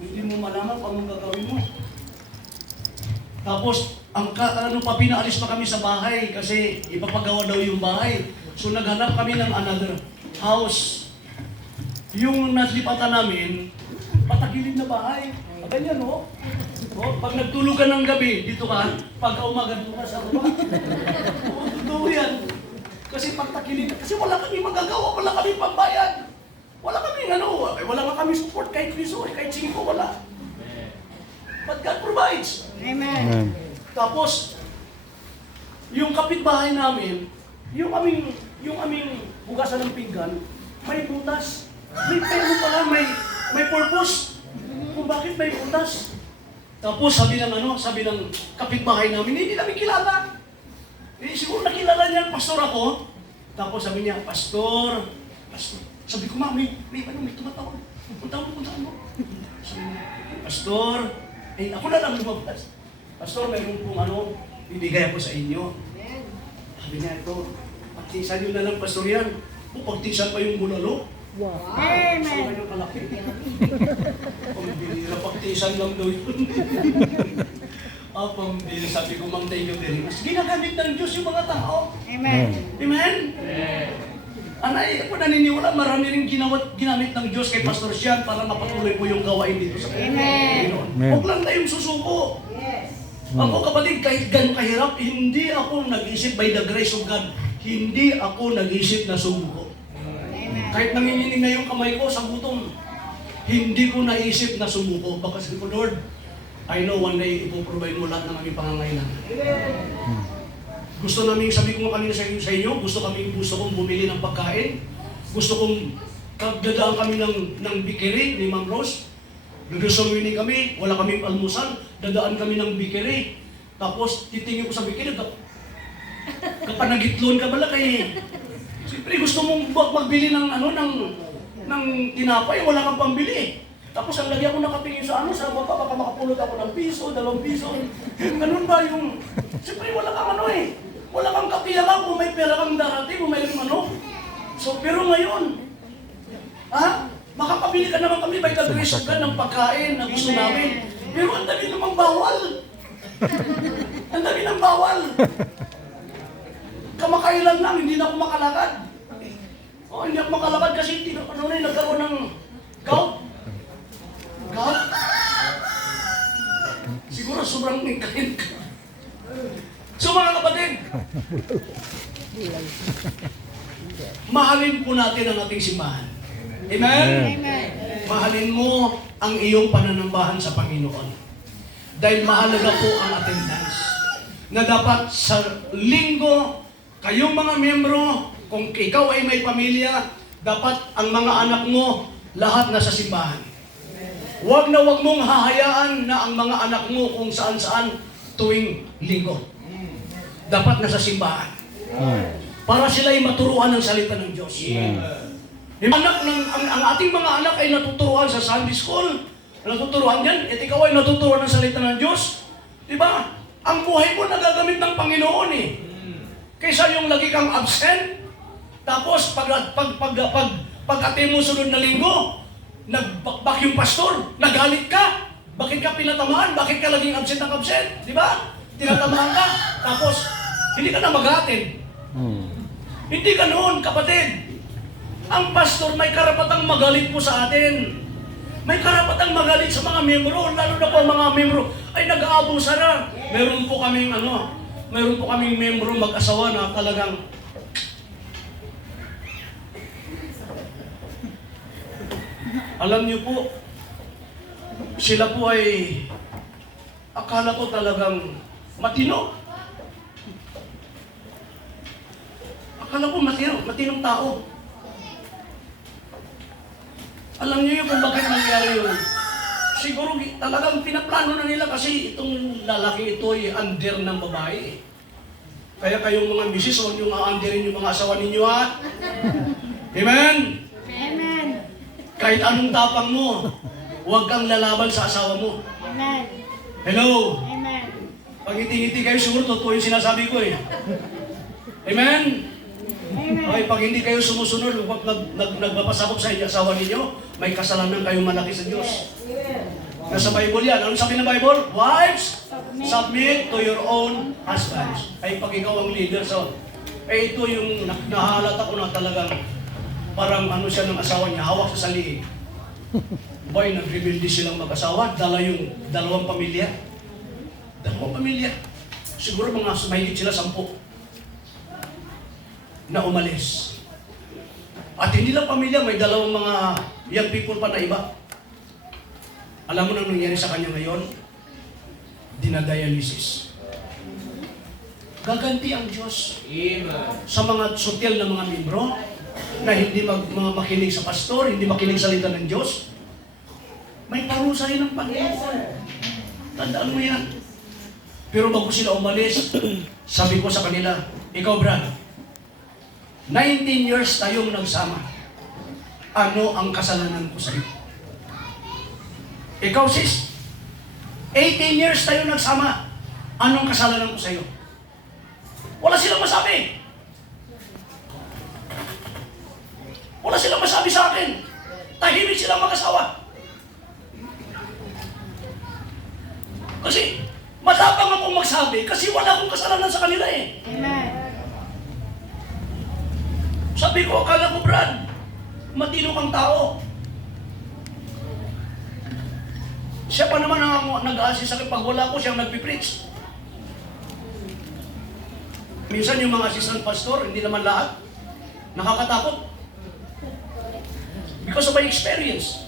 hindi mo malaman kung anong gagawin mo. Tapos, pinaalis pa kami sa bahay kasi ipapagawa daw yung bahay. So, naghanap kami ng another house. Yung naslipatan namin, patagilid na bahay. Ganyan, no? Pag nagtulog ka ng gabi, dito ka, pagka umaga, dito ka sa baba. Totoo yan. Kasi pagtakilid, kasi wala kami magagawa, wala kami pambayad. Wala nga kami support kahit piso, kahit 5, wala. But God provides. Amen. Tapos, yung kapitbahay namin, yung aming hugasan ng pinggan, may butas. May peno pala, may purpose. Kung bakit may butas. Tapos sabi ng kapitbahay namin, hindi namin kilala. Siguro nakilala niya, pastor ako. Tapos sabi niya, Pastor. Sabi ko, may tumatawag. Punta mo. Sabi niya, Pastor, ako na lang lumabas. Pastor, mayroon pong Bibigay ko sa inyo. Sabi niya ito, pagtisan nyo na lang, pastor yan. O pagtisan pa yung bulalo. Amen. Saan kayo kalaki? Pambili na pagtisan lang daw yun. Pambili, sabi ko, Ma'am, thank you very much. Ginagamit ng Diyos yung mga tao. Amen. Amen? Anay, ako naniniwala, marami rin ginamit ng Diyos kay Pastor Sian para mapatuloy po yung gawain dito sa Panginoon. Amen. Huwag lang tayong susuko. Ako kapatid, kahit ganun kahirap, hindi ako nag-isip by the grace of God. Hindi ako nag-isip na sumuko. Kahit nanginginig na yung kamay ko sa gutom, hindi ko naisip na sumuko. Baka sabi ko, Lord, I know one day ipoprovide mo lahat ng aming pangangailangan. Gusto namin, sabi ko nga kanina sa inyo, gusto kong bumili ng pagkain. Gusto kong dadaan kami ng bikiri ni Ma'am Rose. Nagresolwini kami, wala kaming almusal, dadaan kami ng bikiri. Tapos titingin ko sa bikiri, kapanagitlon ka bala kay... Siyempre gusto mong magbili ng ng tinapay, wala kang pambili. Tapos ang lagi ako nakatingin sa sa baba, baka makapulot ako ng piso, 2 piso. Ganun ba yung... Siyempre wala kang wala kang kapiyakan kung may pera kang darating, kung may So, pero ngayon, makakabili ka naman kami by the grace of God ng pagkain na gusto namin. Pero ang dami namang bawal. Ang dami ng bawal. Kamakailan lang, hindi na ako makalakad. Hindi ako makalakad kasi nagkaroon ng gout. Gout? Siguro sobrang kain ka. So mga kapatid, mahalin po natin ang ating simbahan. Amen? Amen. Mahalin mo ang iyong pananambahan sa Panginoon. Dahil mahalaga po ang attendance. Na dapat sa linggo, kayong mga miyembro, kung ikaw ay may pamilya, dapat ang mga anak mo, lahat nasa simbahan. Huwag na huwag mong hahayaan na ang mga anak mo kung saan-saan tuwing linggo. Dapat nasa simbahan. Para sila ay maturuan ng salita ng Diyos. Ang ating mga anak ay natuturuan sa Sunday School. Natuturuan yan. At ikaw ay natuturuan ng salita ng Diyos. Diba? Ang buhay mo nagagamit ng Panginoon eh. Kaysa yung lagi kang absent. Tapos pag ate mo sunod na linggo, nagbakbak yung pastor, nagalit ka. Bakit ka pinatamaan? Bakit ka laging absent ng absent? Diba? Tinatamaan ka. Tapos, hindi ka na mag-attend. Hindi ka noon, kapatid. Ang pastor may karapatang magalit po sa atin. May karapatang magalit sa mga membro, lalo na po ang mga membro ay nag-aabusa na. Meron po kaming membro mag-asawa na talagang alam niyo po, sila po ay akala ko talagang matino. Akala ko matinong tao. Alam niyo kung bakit nangyari yun? Siguro talagang pinaplano na nila kasi itong lalaki ito ay under ng babae. Kaya kayong mga misis, huwag niyong aanderin yung mga asawa ninyo, ha? Amen? Amen. Kahit anong tapang mo, huwag kang lalaban sa asawa mo. Amen. Hello? Amen. Pag ngiti-ngiti kayo, siguro totoo yung sinasabi ko eh. Amen? Okay, pag hindi kayo sumusunod, pag nagpapasabog sa inyo, asawa ninyo, may kasalanan kayong malaki sa Diyos. Nasa Bible yan. Anong sabi ng Bible? Wives, submit to your own husbands. Ay, pag ikaw ang leader, so, ito yung nahalata ko na talagang parang siya ng asawa niya, hawak sa liig. Boy, nag-rebelde silang mag-asawa, dala yung dalawang pamilya. Siguro mga mahigit sila 10 na umalis. At hindi lang pamilya, may dalawang mga young people pa na iba. Alam mo nang nangyari sa kanya ngayon? Dinadialysis. Gaganti ang Diyos sa mga sotil na mga membro na hindi makinig sa pastor, hindi makinig sa salita ng Diyos. May parusahin ng Panginoon. Tandaan mo yan. Pero bago sila umalis, sabi ko sa kanila, ikaw Brad, 19 years tayong nagsama. Ano ang kasalanan ko sa iyo? Ikaw sis, 18 years tayong nagsama. Anong kasalanan ko sa iyo? Wala silang masabi. Wala silang masabi sa akin. Tahimik silang mag-asawa. Kasi, matapang akong magsabi kasi wala akong kasalanan sa kanila eh. Amen. Sabi ko, akala ko, Brad, matino kang tao. Siya pa naman ang nag-assist sa akin. Pag wala ko, siyang nagpipreach. Minsan yung mga assistant pastor, hindi naman lahat, nakakatakot. Because of my experience.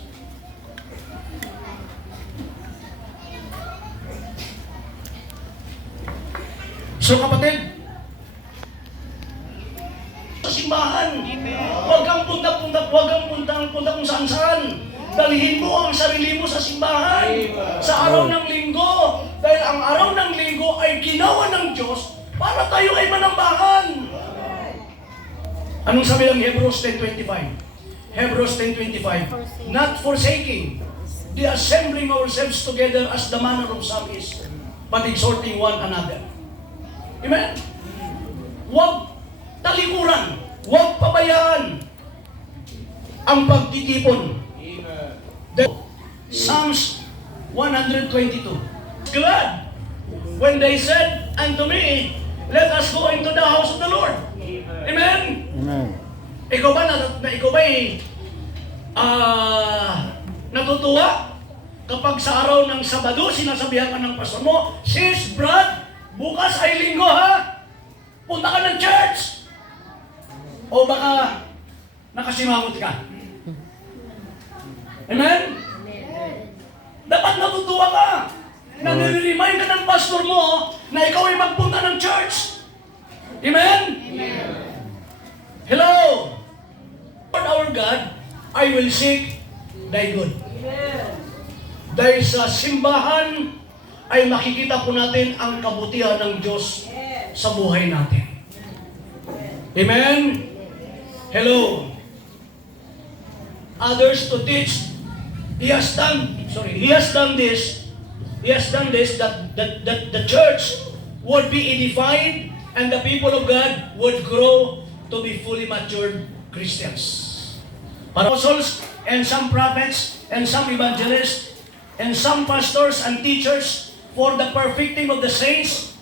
So kapatid, sa simbahan, huwag kang punta-punta, huwag kang punta kung saan-saan. Dalhin mo ang sarili mo sa simbahan, sa araw ng linggo. Dahil ang araw ng linggo ay ginawa ng Diyos para tayo ay manambahan. Anong sabi ng Hebrews 10:25? Hebrews 10:25, not forsaking the assembling ourselves together as the manner of some is, but exhorting one another. Amen? Huwag talikuran, huwag pabayaan ang pagtitipon. Psalms 122. Glad when they said unto me, let us go into the house of the Lord. Amen? Amen. Ikaw ba natutuwa kapag sa araw ng Sabado sinasabihan ka ng pastor mo, sis, Brad, bukas ay linggo ha? Punta ka ng church! O baka nakasimangot ka? Amen? Dapat natutuwa ka. Nare-remind ka ng pastor mo na ikaw ay magpunta ng church. Amen? Hello! Lord our God, I will seek thy good. Dahil sa simbahan ay makikita po natin ang kabutihan ng Diyos sa buhay natin. Amen? Hello. Others to teach. He has done this that the church would be edified and the people of God would grow to be fully matured Christians. Apostles and some prophets and some evangelists and some pastors and teachers for the perfecting of the saints,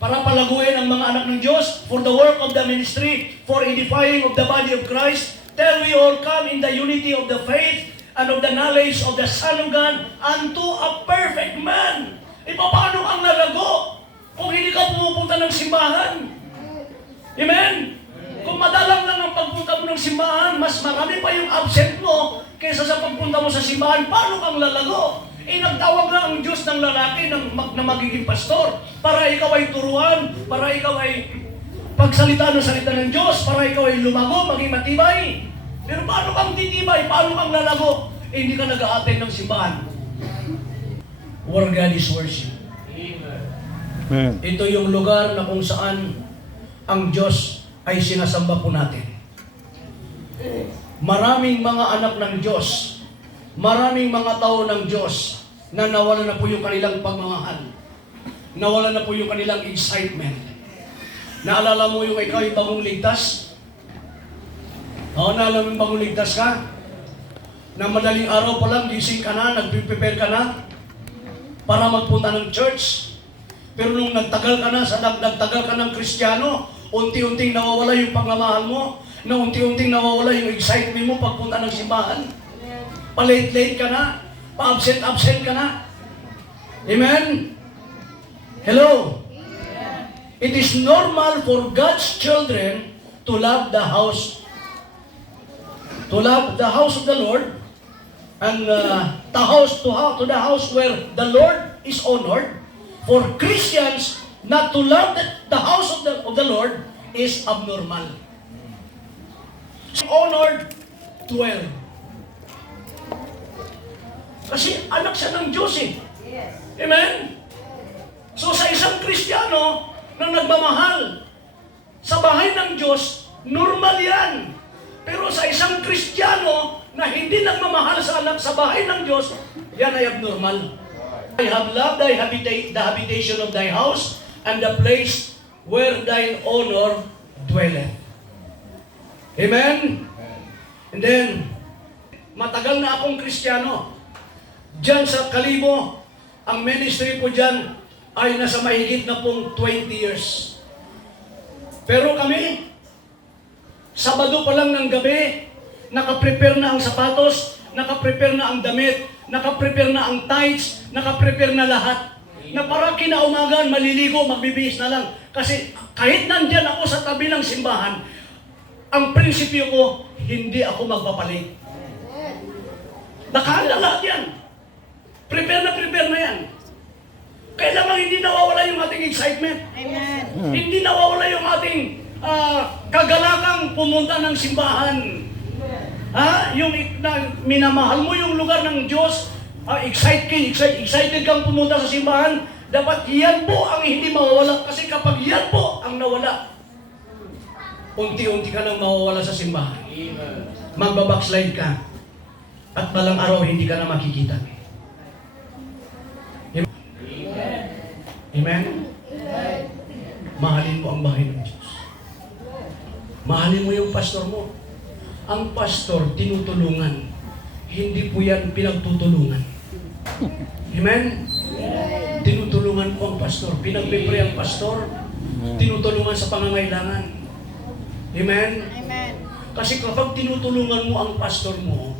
para palaguin ang mga anak ng Diyos, for the work of the ministry, for edifying of the body of Christ, till we all come in the unity of the faith and of the knowledge of the Son of God unto a perfect man. Paano ang nalago kung hindi ka pumupunta ng simbahan? Amen? Kung madalang lang ang pagpunta mo ng simbahan, mas marami pa yung absent mo kaysa sa pagpunta mo sa simbahan, paano kang lalago? Nagtawag lang ang Diyos ng lalaki na magiging pastor para ikaw ay turuan, para ikaw ay pagsalita ng salita ng Diyos, para ikaw ay lumago, maging matibay. Pero paano kang titibay? Paano kang lalago? Hindi ka nag-a-attend ng simbahan. Where God is worship. Amen. Ito yung lugar na kung saan ang Diyos ay sinasamba po natin. Maraming mga anak ng Diyos, maraming mga tao ng Diyos na nawala na po yung kanilang pagmamahal. Nawala na po yung kanilang excitement. Naalala mo yung ikaw yung bagong ligtas? Naalala mo yung bagong ligtas ka? Na madaling araw pa lang, gising ka na, nag-prepare ka na para magpunta ng church. Pero nung nagtagal ka ng Kristiyano, unti-unting nawawala yung pagmamahal mo, na unti-unting nawawala yung excitement mo pagpunta ng simbahan. Pa-late-late ka na, pa-absent-absent ka na. Amen? Hello? It is normal for God's children to love the house of the Lord, and to the house where the Lord is honored. For Christians not to love the house of the Lord is abnormal. Honored, dwell. Kasi anak siya ng Diyos eh. Amen? So sa isang Kristiyano na nagmamahal sa bahay ng Diyos, normal yan. Pero sa isang Kristiyano na hindi nagmamahal sa bahay ng Diyos, yan ay abnormal. I have loved the habitation of thy house and the place where thine honor dwelleth. Amen? And then, matagal na akong Kristiyano. Diyan sa Kalibo, ang ministry ko diyan ay nasa mahigit na pong 20 years. Pero kami, Sabado pa lang ng gabi, nakaprepare na ang sapatos, nakaprepare na ang damit, nakaprepare na ang tights, nakaprepare na lahat. Na para kinaumagan, maliligo, magbibihis na lang. Kasi kahit nandyan ako sa tabi ng simbahan, ang prinsipyo ko, hindi ako magpapalit. Nakahanda lahat yan. Prepare na yan. Kailangan hindi nawawala yung ating excitement. Amen. Hindi nawawala yung ating kagalakang pumunta ng simbahan. Yung minamahal mo yung lugar ng Diyos, excited kang pumunta sa simbahan, dapat yan po ang hindi mawawala. Kasi kapag yan po ang nawala, unti-unti ka nang mawawala sa simbahan. Magbabackslide ka. At balang araw hindi ka na makikita. Amen? Mahalin mo ang bahay ng Diyos. Mahalin mo yung pastor mo. Ang pastor, tinutulungan. Hindi po yan pinagtutulungan. Amen? Tinutulungan po ang pastor. Pinagpipre ang pastor. Tinutulungan sa pangangailangan. Amen? Amen. Kasi kapag tinutulungan mo ang pastor mo,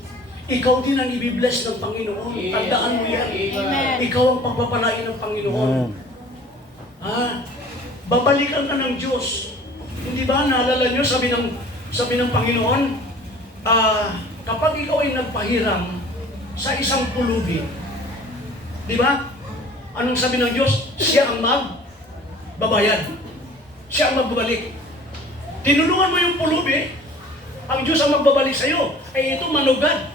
ikaw din ang ibibless ng Panginoon. Tandaan mo yan. Amen. Ikaw ang pagpapalain ng Panginoon. Babalikan ka ng Diyos. Hindi ba, naalala nyo, sabi ng Panginoon, kapag ikaw ay nagpahiram sa isang pulubi, di ba? Anong sabi ng Diyos? Siya ang magbabayad. Siya ang magbabalik. Tinulungan mo yung pulubi, ang Diyos ang magbabalik sa iyo. Ay ito manugad.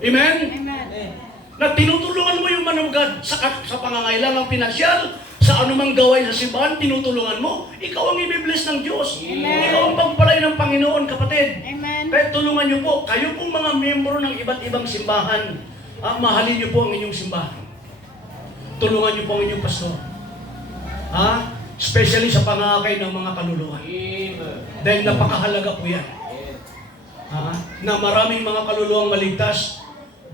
Amen? Amen. Na tinutulungan mo yung manugad sa pangangailangang pinansyal, sa anumang gawain sa simbahan, tinutulungan mo. Ikaw ang ibibless ng Diyos. Amen. Ikaw ang pagpalay ng Panginoon, kapatid. Amen. Kaya tulungan niyo po, kayo pong mga miyembro ng iba't ibang simbahan, mahalin niyo po ang inyong simbahan. Tulungan niyo po ang inyong pastor. Especially sa pangakay ng mga kaluluwa. Dahil napakahalaga po yan. Na maraming mga kaluluwang maligtas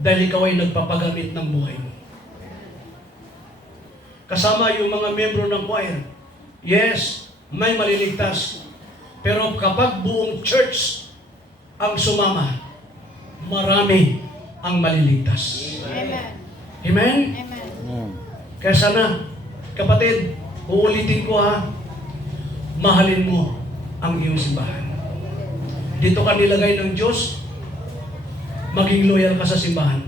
dahil ikaw ay nagpapagamit ng buhay mo. Kasama yung mga membro ng choir. Yes, may maliligtas. Pero kapag buong church ang sumama, marami ang maliligtas. Amen. Amen? Amen. Kaya sana, kapatid, uulitin ko mahalin mo ang iyong simbahan. Dito ka nilagay ng Diyos, maging loyal ka sa simbahan.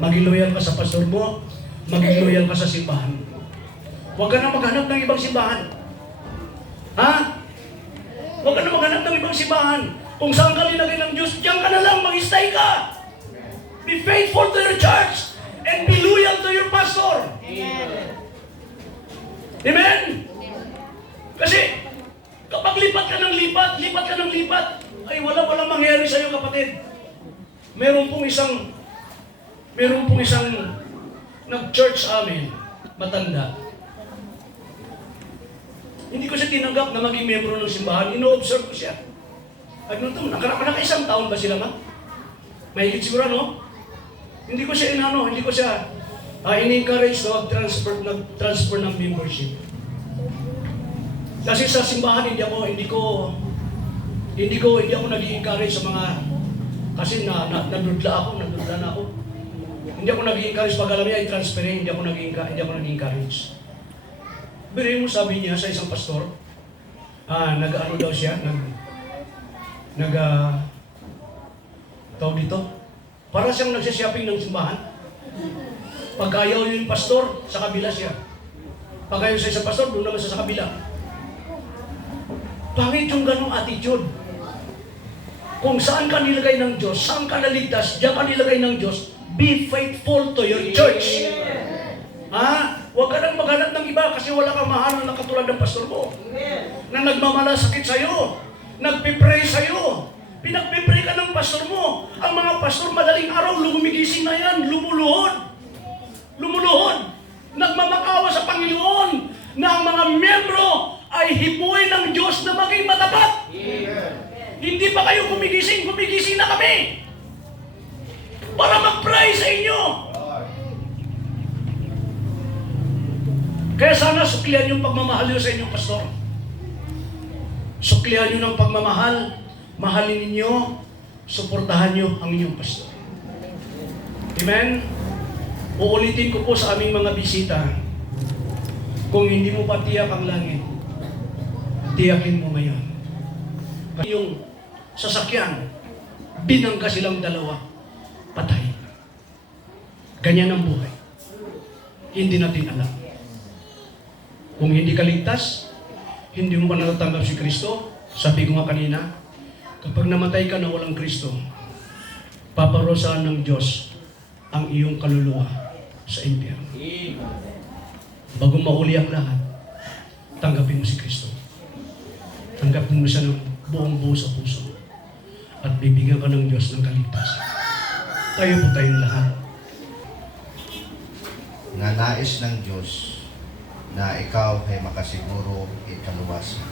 Maging loyal ka sa pastor mo, maging loyal ka sa simbahan. Huwag ka na maghanap ng ibang simbahan. Huwag ka na maghanap ng ibang simbahan. Kung saan ka nilagay ng Diyos, diyan ka na lang, mag-stay ka. Be faithful to your church and be loyal to your pastor. Amen. Amen? Kasi, kapag lipat ka ng lipat, ay walang mangyayari sa'yo, kapatid. Meron pong isang nag-church amin, matanda. Hindi ko siya tinanggap na maging membro ng simbahan. Ino-observe ko siya. Naka-isang taon ba sila, ma? Mahigit siguro, no? Hindi ko siya in-encourage na mag-transfer ng membership. Kasi sa simbahan, hindi ako nag-i-encourage sa mga, kasi nandudla na ako. Hindi ako nag-i-encourage pag alam niya, i-transferin, hindi ako nag-i-encourage. Birin mo, sabi niya sa isang pastor, nag-ano daw siya, tawag dito, para siyang nagsishopping ng simbahan. Pag ayaw yung pastor, sa kabila siya. Pag ayaw sa isang pastor, doon naman siya sa kabila. Pangit yung ganong attitude. Kung saan ka nilagay ng Diyos, saan ka naligtas, diyan ka nilagay ng Diyos, be faithful to your church. Huwag ka nang maghanap ng iba kasi wala kang mahalan na katulad ng pastor mo. Na nagmamalasakit sa'yo, nagpipray sa'yo, pinagpipray ka ng pastor mo. Ang mga pastor madaling araw, lumigising na yan, lumuluhod. Nagmamakawa sa Panginoon. na ang mga miyembro ay hipuin ng Diyos na maging matapat. Hindi pa kayo gumigising na kami para mag-pray sa inyo. Kaya sana suklihan yung pagmamahal nyo sa inyong pastor. Suklihan nyo ng pagmamahal, mahalin ninyo, suportahan nyo ang inyong pastor. Amen? Uulitin ko po sa aming mga bisita, kung hindi mo pa tiyak ang langit, tiyakin mo ngayon. Yung sasakyan, binangga silang dalawa, patay. Ganyan ang buhay. Hindi natin alam. Kung hindi ka ligtas, hindi mo pa natatanggap si Kristo, sabi ko nga kanina, kapag namatay ka na walang Kristo, paparusahan ng Diyos ang iyong kaluluwa sa impyerno. Bago mahuli ang lahat, tanggapin mo si Kristo. Tanggapin mo siya ng buong buo sa puso. At bibigyan ka ng Diyos ng kaligtasan. Tayo po tayong lahat. Nga nais ng Diyos na ikaw ay makasiguro ikaluwas.